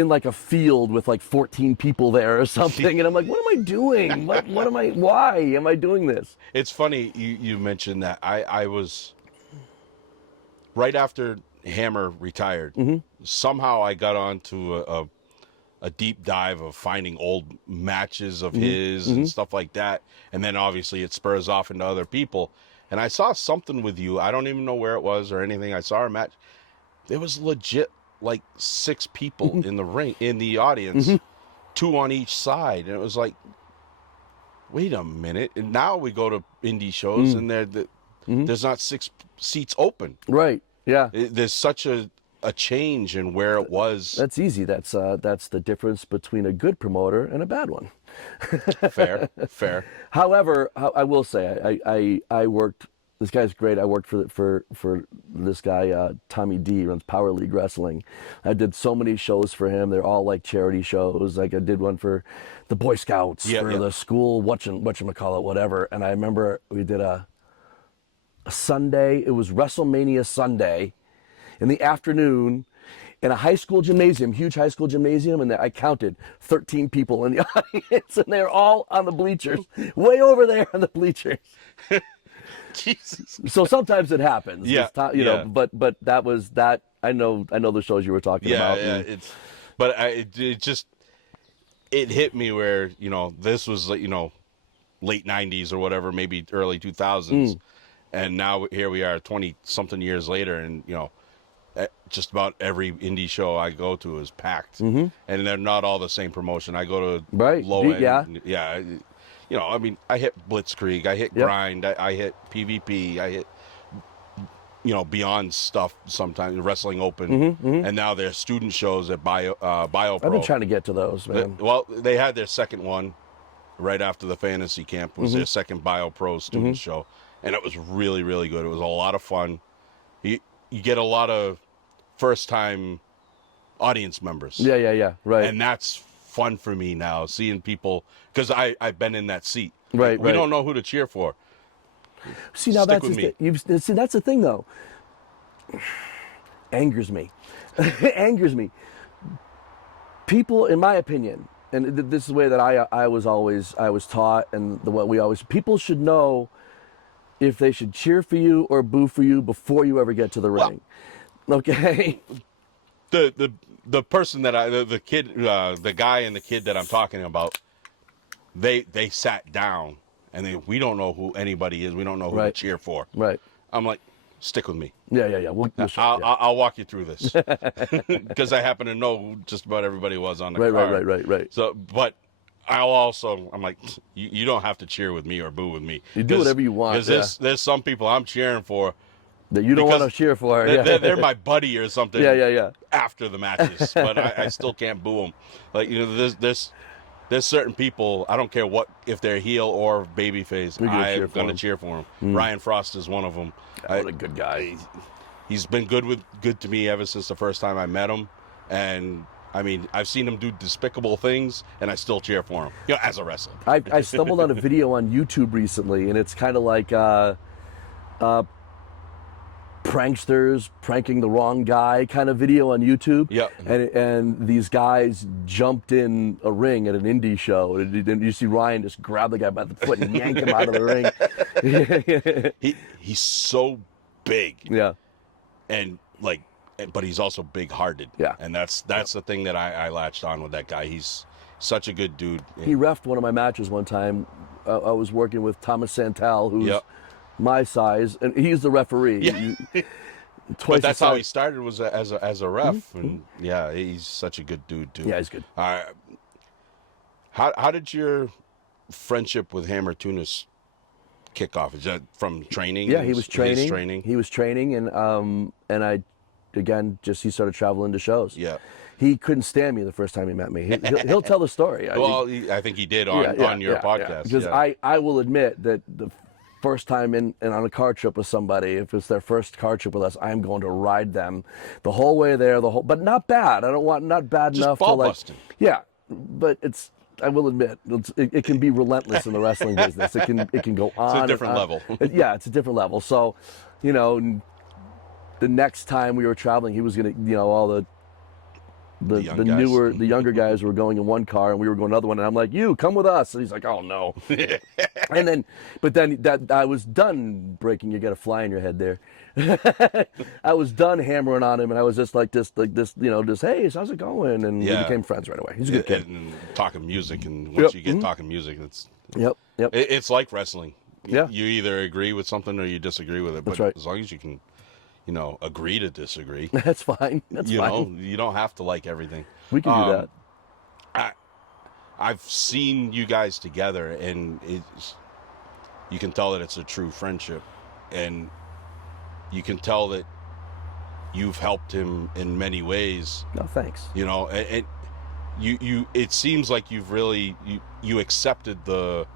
in like a field with like 14 people there or something, and I'm like, what am I doing? Why am I doing this? It's funny you mentioned that. I was right after Hammer retired. Somehow I got onto a deep dive of finding old matches of his and stuff like that, and then obviously it spurs off into other people. And I saw something with you. I don't even know where it was or anything. I saw a match. There was legit like 6 people in the ring, in the audience, 2 on each side, and it was like, wait a minute. And now we go to indie shows and there's not 6 seats open. Right. Yeah. There's such a change in where it was. That's easy. That's the difference between a good promoter and a bad one. Fair. However, I will say I worked. This guy's great. I worked for this guy Tommy D, runs Power League Wrestling. I did so many shows for him. They're all like charity shows. Like I did one for the Boy Scouts, the school, whatchamacallit, whatever. And I remember we did a Sunday. It was WrestleMania Sunday in the afternoon in a high school gymnasium, huge high school gymnasium, and I counted 13 people in the audience, and they're all on the bleachers, way over there on the bleachers. Jesus. So sometimes it happens. Yeah. You know, but that was that. I know the shows you were talking about. Yeah. It just hit me where, this was, late 90s or whatever, maybe early 2000s. And now here we are 20 something years later, and just about every indie show I go to is packed, and they're not all the same promotion. I go to low end, I mean, I hit Blitzkrieg, I hit Grind, I hit PvP, I hit Beyond stuff sometimes, Wrestling Open, and now there's student shows at BioPro. I've been trying to get to those, man. They had their second one right after the fantasy camp. Was their second BioPro student show, and it was really, really good. It was a lot of fun. You get a lot of first-time audience members. Yeah, right. And that's fun for me now, seeing people, because I've been in that seat. Right. We don't know who to cheer for. See, now that's the thing, though. Angers me. Angers me. People, in my opinion, and this is the way that I was taught, and people should know if they should cheer for you or boo for you before you ever get to the ring. Okay. The person that the kid, the guy and the kid that I'm talking about, they sat down and we don't know who anybody is. We don't know who to cheer for. Right. I'm like, stick with me. Yeah. I'll walk you through this because I happen to know who just about everybody was on the card. Right. So, but I'm like, you don't have to cheer with me or boo with me. You do whatever you want. Because there's some people I'm cheering for that you don't want to cheer for. They're my buddy or something. Yeah. After the matches, but I still can't boo them. Like, there's certain people, I don't care if they're heel or babyface, I'm gonna cheer for them. Ryan Frost is one of them. What a good guy. He's been good to me ever since the first time I met him, and I mean, I've seen him do despicable things, and I still cheer for him. As a wrestler. I stumbled on a video on YouTube recently, and it's kind of like pranksters pranking the wrong guy kind of video on YouTube. Yeah. And these guys jumped in a ring at an indie show, and you see Ryan just grab the guy by the foot and yank him out of the ring. He's so big. Yeah. And but he's also big-hearted. Yeah. And that's the thing that I latched on with that guy. He's such a good dude. He reffed one of my matches one time. I was working with Thomas Santel, who's my size, and he's the referee. Yeah. But that's how he started, was as a ref, and he's such a good dude too. Yeah, he's good. How did your friendship with Hammer Tunis kick off? Is that from training? Yeah, he was training. He was training, and I, again, he started traveling to shows. Yeah. He couldn't stand me the first time he met me. He'll tell the story. I think he did on your podcast. Because I will admit that the first time on a car trip with somebody, if it's their first car trip with us, I'm going to ride them the whole way there, but not bad. I don't want, not bad just enough ball to busting. Yeah, but I will admit, it can be relentless in the wrestling business. It can go on. It's a different level. It's a different level. So, the next time we were traveling, he was gonna, all the the young guys. newer, the younger guys were going in one car and we were going another one, and I'm like, "You come with us," and he's like, "Oh no." And then, but then that I was done breaking. You got a fly in your head there. I was done hammering on him, and I was just like this, just hey, how's it going? And we became friends right away. He's a good kid. And talking music, and once you get talking music, it's Yep. it's like wrestling. Yeah. You either agree with something or you disagree with it. But That's right. as long as you can, agree to disagree. That's fine. That's fine. You don't have to like everything. We can do that. I've seen you guys together, and you can tell that it's a true friendship, and you can tell that you've helped him in many ways. No, thanks. And you it seems like you've really you accepted the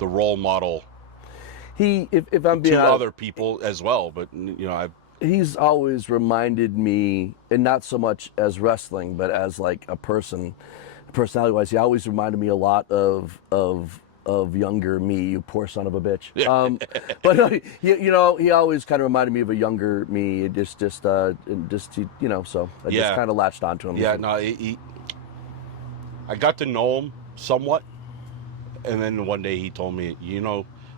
role model. If I'm being to honest, other people as well, but he's always reminded me, and not so much as wrestling, but as like a person, personality-wise. He always reminded me a lot of younger me. You poor son of a bitch. But he always kind of reminded me of a younger me. So I just kind of latched onto him. Yeah, no, I got to know him somewhat, and then one day he told me,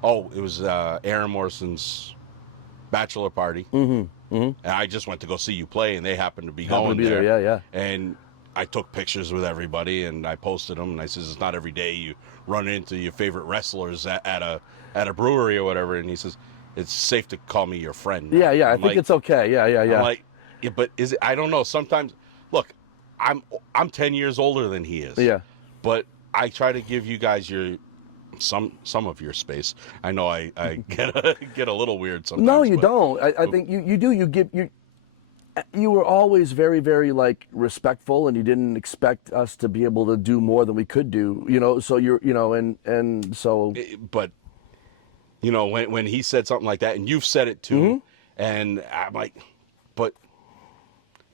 it was Aaron Morrison's bachelor party, and I just went to go see you play, and they happened to be going there. Yeah. And I took pictures with everybody, and I posted them, and I says, it's not every day you run into your favorite wrestlers at a brewery or whatever. And he says, it's safe to call me your friend now. Yeah. I think it's okay. Yeah. I'm like, yeah, but is it? I don't know. Sometimes, look, I'm 10 years older than he is. Yeah. But I try to give you guys some of your space. I know I get a little weird sometimes. No, you don't. I think you do. You were always very, very like respectful, and you didn't expect us to be able to do more than we could do. So and so. But when he said something like that, and you've said it too, and I'm like, but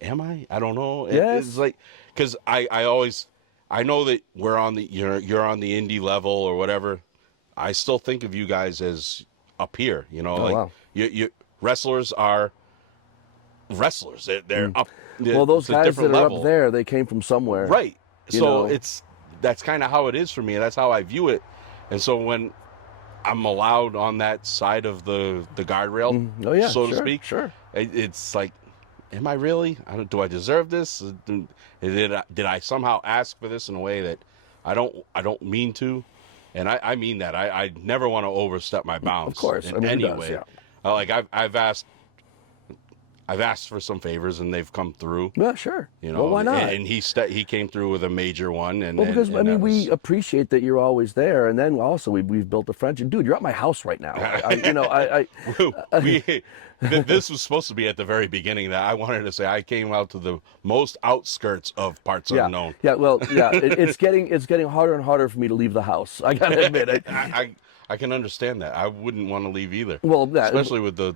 am I? I don't know. Yes. It's like, because I know that you're on the indie level or whatever. I still think of you guys as up here. Wow. You wrestlers are wrestlers. They're up. Well, those guys that are level. up there, they came from somewhere, right? So that's kind of how it is for me. That's how I view it. And so when I'm allowed on that side of the guardrail, so to speak, sure, it's like, am I really? Do I deserve this? Did I somehow ask for this in a way that I don't mean to? And I mean that. I never want to overstep my bounds. Of course, in any way. Yeah. Like I've asked for some favors, and they've come through. Yeah, sure. Well, why not? And he came through with a major one. And because and we appreciate that you're always there, and then also we've built a friendship. Dude, you're at my house right now. This was supposed to be at the very beginning. That I wanted to say I came out to the most outskirts of parts unknown. Yeah, well, yeah, it's getting harder and harder for me to leave the house. I gotta admit it. I can understand that. I wouldn't want to leave either. Well, especially with the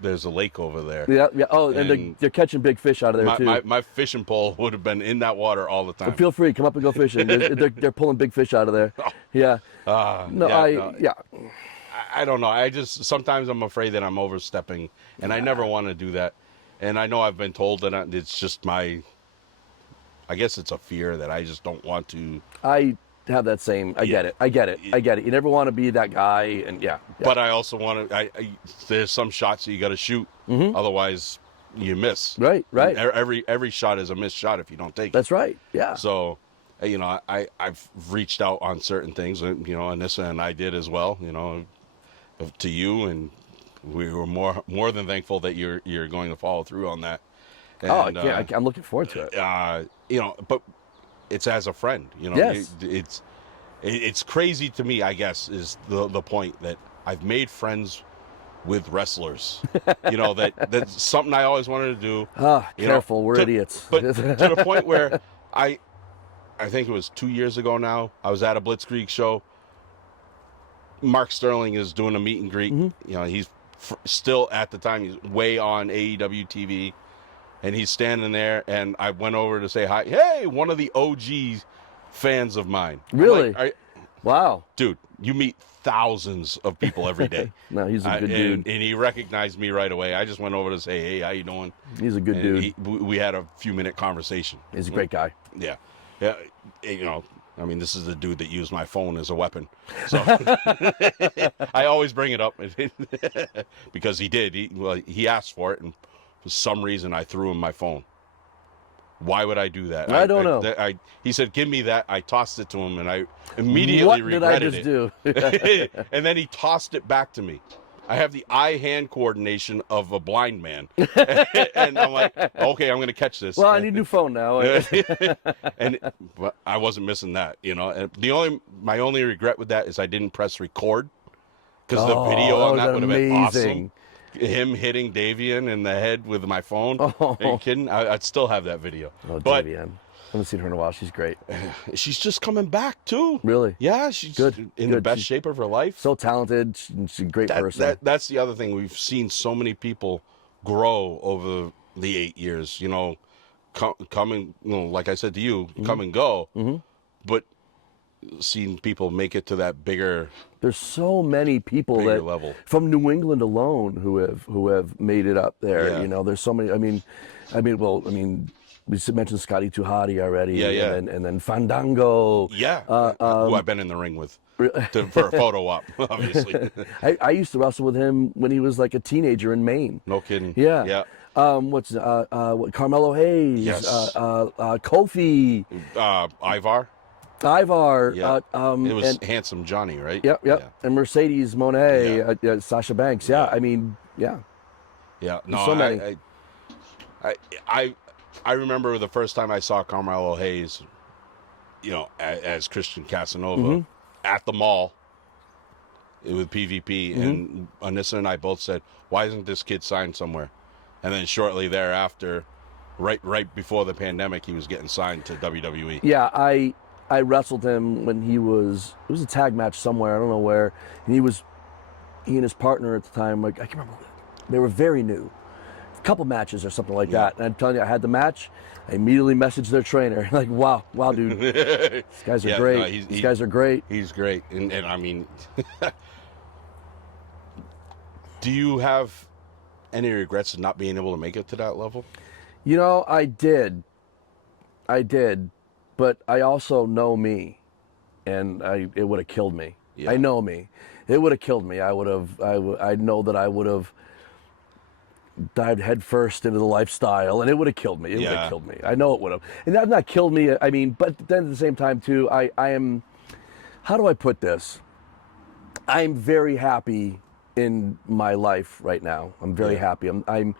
there's a lake over there. Yeah. Oh, and they're catching big fish out of there too. My fishing pole would have been in that water all the time. Feel free, come up and go fishing. They're pulling big fish out of there. Yeah. I don't know. I just sometimes I'm afraid that I'm overstepping, and I never want to do that. And I know I've been told that it's just I guess it's a fear that I just don't want to. I have that same. I get it. You never want to be that guy, and yeah. But I also want to. There's some shots that you got to shoot, otherwise you miss. Right. Every shot is a missed shot if you don't take it. That's right. Yeah. So, I've reached out on certain things, and Anissa and I did as well. To you, and we were more than thankful that you're going to follow through on that. And, I'm looking forward to it. But it's as a friend, Yes. It's crazy to me, I guess, is the point that I've made friends with wrestlers. That's something I always wanted to do. Careful, we're idiots. But to the point where I think it was 2 years ago now, I was at a Blitzkrieg show. Mark Sterling is doing a meet and greet. He's still, at the time, he's way on AEW TV. And he's standing there, and I went over to say hi. Hey, one of the OG fans of mine. Really? Like, Wow. Dude, you meet thousands of people every day. No, he's a good dude. And he recognized me right away. I just went over to say, hey, how you doing? He's a good And dude. we had a few-minute conversation. He's a great guy. Yeah. Yeah. You know, I mean, this is the dude that used my phone as a weapon. So I always bring it up because he did. He asked for it, and for some reason I threw him my phone. Why would I do that? I don't know. He said, give me that. I tossed it to him, and I immediately regretted it. What did I just do? And then he tossed it back to me. I have the eye-hand coordination of a blind man. And I'm like, okay, I'm going to catch this. Well, I need a new phone now. But I wasn't missing that, you know. And my only regret with that is I didn't press record, because the video on that would have been awesome. Him hitting Davian in the head with my phone. Are you kidding? I'd still have that video. Oh, but Davian. I haven't seen her in a while. She's great. She's just coming back, too. Really? Yeah, she's good. The best shape of her life. So talented. She's a great person. That's the other thing. We've seen so many people grow over the 8 years, you know, coming, you know, like I said to you, come and go. But seeing people make it to that bigger... There's so many people that level. From New England alone who have made it up there. Yeah. You know, there's so many. I mean, we mentioned Scotty Tuhati already. Yeah. And then Fandango. Yeah. Who I've been in the ring with for a photo op, obviously. I used to wrestle with him when he was like a teenager in Maine. No kidding. Yeah. Yeah. Carmelo Hayes. Yes. Kofi. Ivar. Yeah. It was Handsome Johnny, right? Yep. Yeah. And Mercedes Moné, Sasha Banks. Yeah. I mean, yeah. Yeah. No, so many. I remember the first time I saw Carmelo Hayes, you know, as Christian Casanova at the mall with PvP, and Anissa and I both said, "Why isn't this kid signed somewhere?" And then shortly thereafter, right before the pandemic, he was getting signed to WWE. Yeah, I wrestled him when it was a tag match somewhere, I don't know where, and he and his partner at the time, like, I can't remember, they were very new, a couple matches or something like that, and I'm telling you, I had the match, I immediately messaged their trainer, like, wow, dude, these guys are great, no, these guys are great. He's great, and I mean, do you have any regrets of not being able to make it to that level? You know, I did, but I also know me, and it would have killed me. Yeah. I know me. It would have killed me. I know that I would have dived headfirst into the lifestyle, and it would have killed me. It would have killed me. I know it would have. And that's not killed me. I mean, but then at the same time, too, I am, how do I put this? I'm very happy in my life right now. I'm very happy. I'm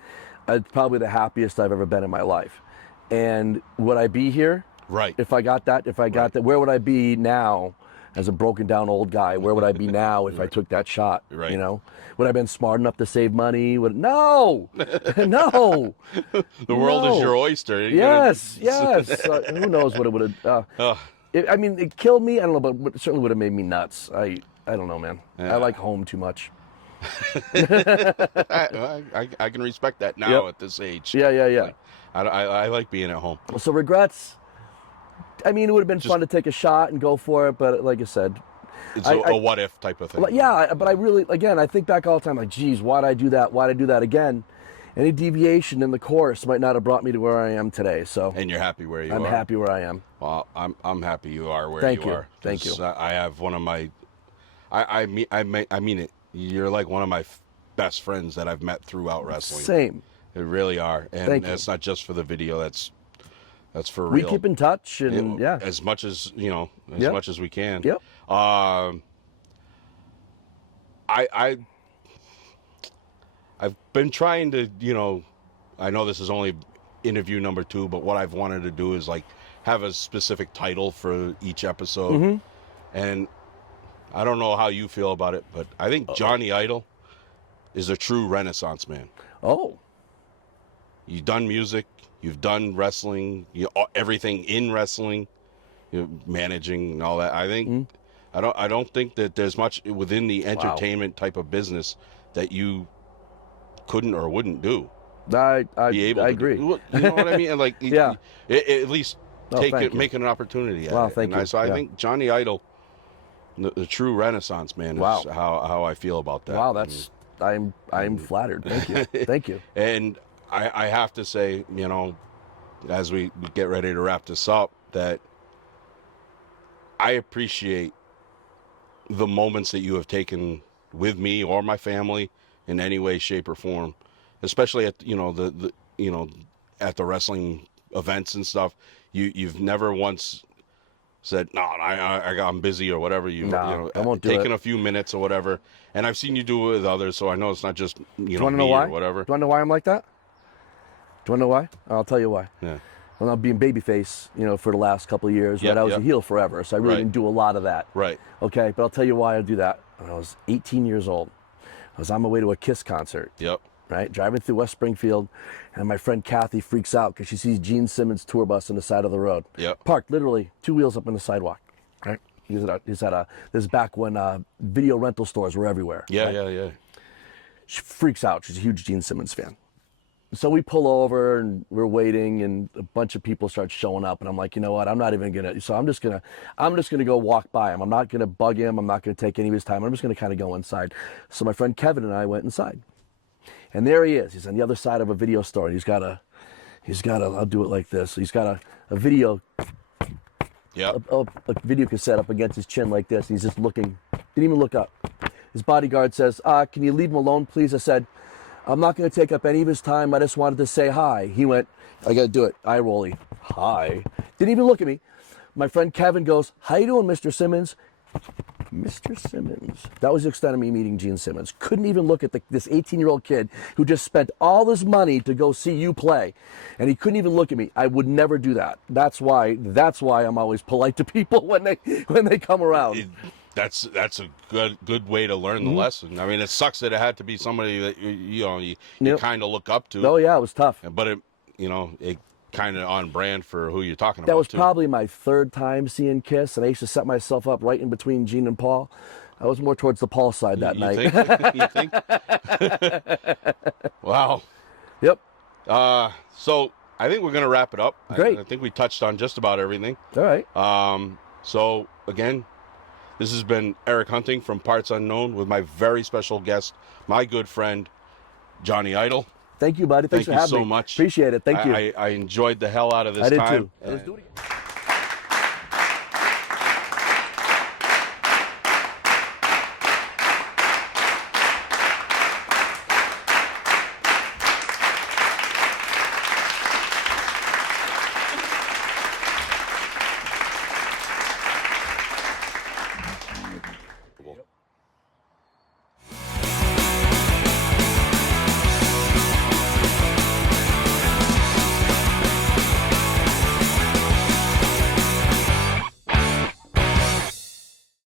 probably the happiest I've ever been in my life. And would I be here? Right. If I got that, where would I be now as a broken down old guy? Where would I be now if I took that shot? Right. You know, would I have been smart enough to save money? No. The world is your oyster. Yes. Who knows what it would have, I mean, it killed me. I don't know, but it certainly would have made me nuts. I don't know, man. I like home too much. I can respect that now at this age. Yeah. Like, I like being at home. So regrets, I mean, it would have been fun to take a shot and go for it, but like I said, it's a what if type of thing. Yeah, but I really, again, I think back all the time, like, geez, why'd I do that? Why'd I do that again? Any deviation in the course might not have brought me to where I am today. So. And you're happy where you are. I'm happy where I am. Well, I'm happy you are where you are. Thank you. I have one of my, I mean it. You're like one of my best friends that I've met throughout wrestling. Same. They really are, and it's not just for the video. That's for real. We keep in touch, and as much as much as we can. Yep. I've been trying to, I know this is only interview number 2, but what I've wanted to do is like have a specific title for each episode, and I don't know how you feel about it, but I think Jonny Idol is a true Renaissance man. Oh. You've done music, you've done wrestling, everything in wrestling, managing and all that. I think I don't think that there's much within the entertainment type of business that you couldn't or wouldn't do. I agree. You know what I mean? And like, at least make it an opportunity. Wow, thank you. So I think Jonny Idol the true renaissance, man. Is Wow. how I feel about that. Wow, that's I'm flattered. Thank you. Thank you. And I have to say, you know, as we get ready to wrap this up, that I appreciate the moments that you have taken with me or my family in any way, shape, or form, especially at, you know, the you know, at the wrestling events and stuff. You've never once said, no, I'm busy or whatever. You know, I won't do taking it. a few minutes or whatever. And I've seen you do it with others, so I know it's not just, you know, Want to me know why? or whatever. Do you want to know why I'm like that? Do you want to know why? I'll tell you why. Yeah. Well, I'm being babyface, you know, for the last couple of years. Yep, Right? I was yep. a heel forever, so I really Right. didn't do a lot of that. Right. Okay, but I'll tell you why I do that. When I was 18 years old, I was on my way to a Kiss concert. Yep. Right, driving through West Springfield, and my friend Kathy freaks out because she sees Gene Simmons' tour bus on the side of the road. Yep. Parked literally 2 wheels up on the sidewalk. Right, he's at a. This is back when video rental stores were everywhere. Yeah, right? yeah. She freaks out. She's a huge Gene Simmons fan. So we pull over and we're waiting, and a bunch of people start showing up, and I'm like, you know what? I'm not even gonna. So I'm just gonna go walk by him. I'm not gonna bug him. I'm not gonna take any of his time. I'm just gonna kind of go inside. So my friend Kevin and I went inside, and there he is. He's on the other side of a video store, and he's got a. I'll do it like this. He's got a video. Yep. A video cassette up against his chin like this, and he's just looking. Didn't even look up. His bodyguard says, "Can you leave him alone, please?" I said, "I'm not going to take up any of his time. I just wanted to say hi." He went, "I got to do it." Eye rolly. Hi. Didn't even look at me. My friend Kevin goes, "How you doing, Mr. Simmons?" Mr. Simmons. That was the extent of me meeting Gene Simmons. Couldn't even look at this 18-year-old kid who just spent all this money to go see you play, and he couldn't even look at me. I would never do that. That's why I'm always polite to people when they come around. That's a good way to learn the lesson. I mean, it sucks that it had to be somebody that you Yep. kind of look up to. Oh yeah, it was tough. But it kind of on brand for who you're talking about. That was too. probably my third time seeing Kiss, and I used to set myself up right in between Gene and Paul. I was more towards the Paul side that night. You think? Wow. Yep. So I think we're gonna wrap it up. Great. I think we touched on just about everything. All right. So again, this has been Eric Hunting from Parts Unknown with my very special guest, my good friend, Jonny Idol. Thank you, buddy. Thanks Thank for you having me. so much. Appreciate it. Thank you. I enjoyed the hell out of this I did time. too. Let's do it again.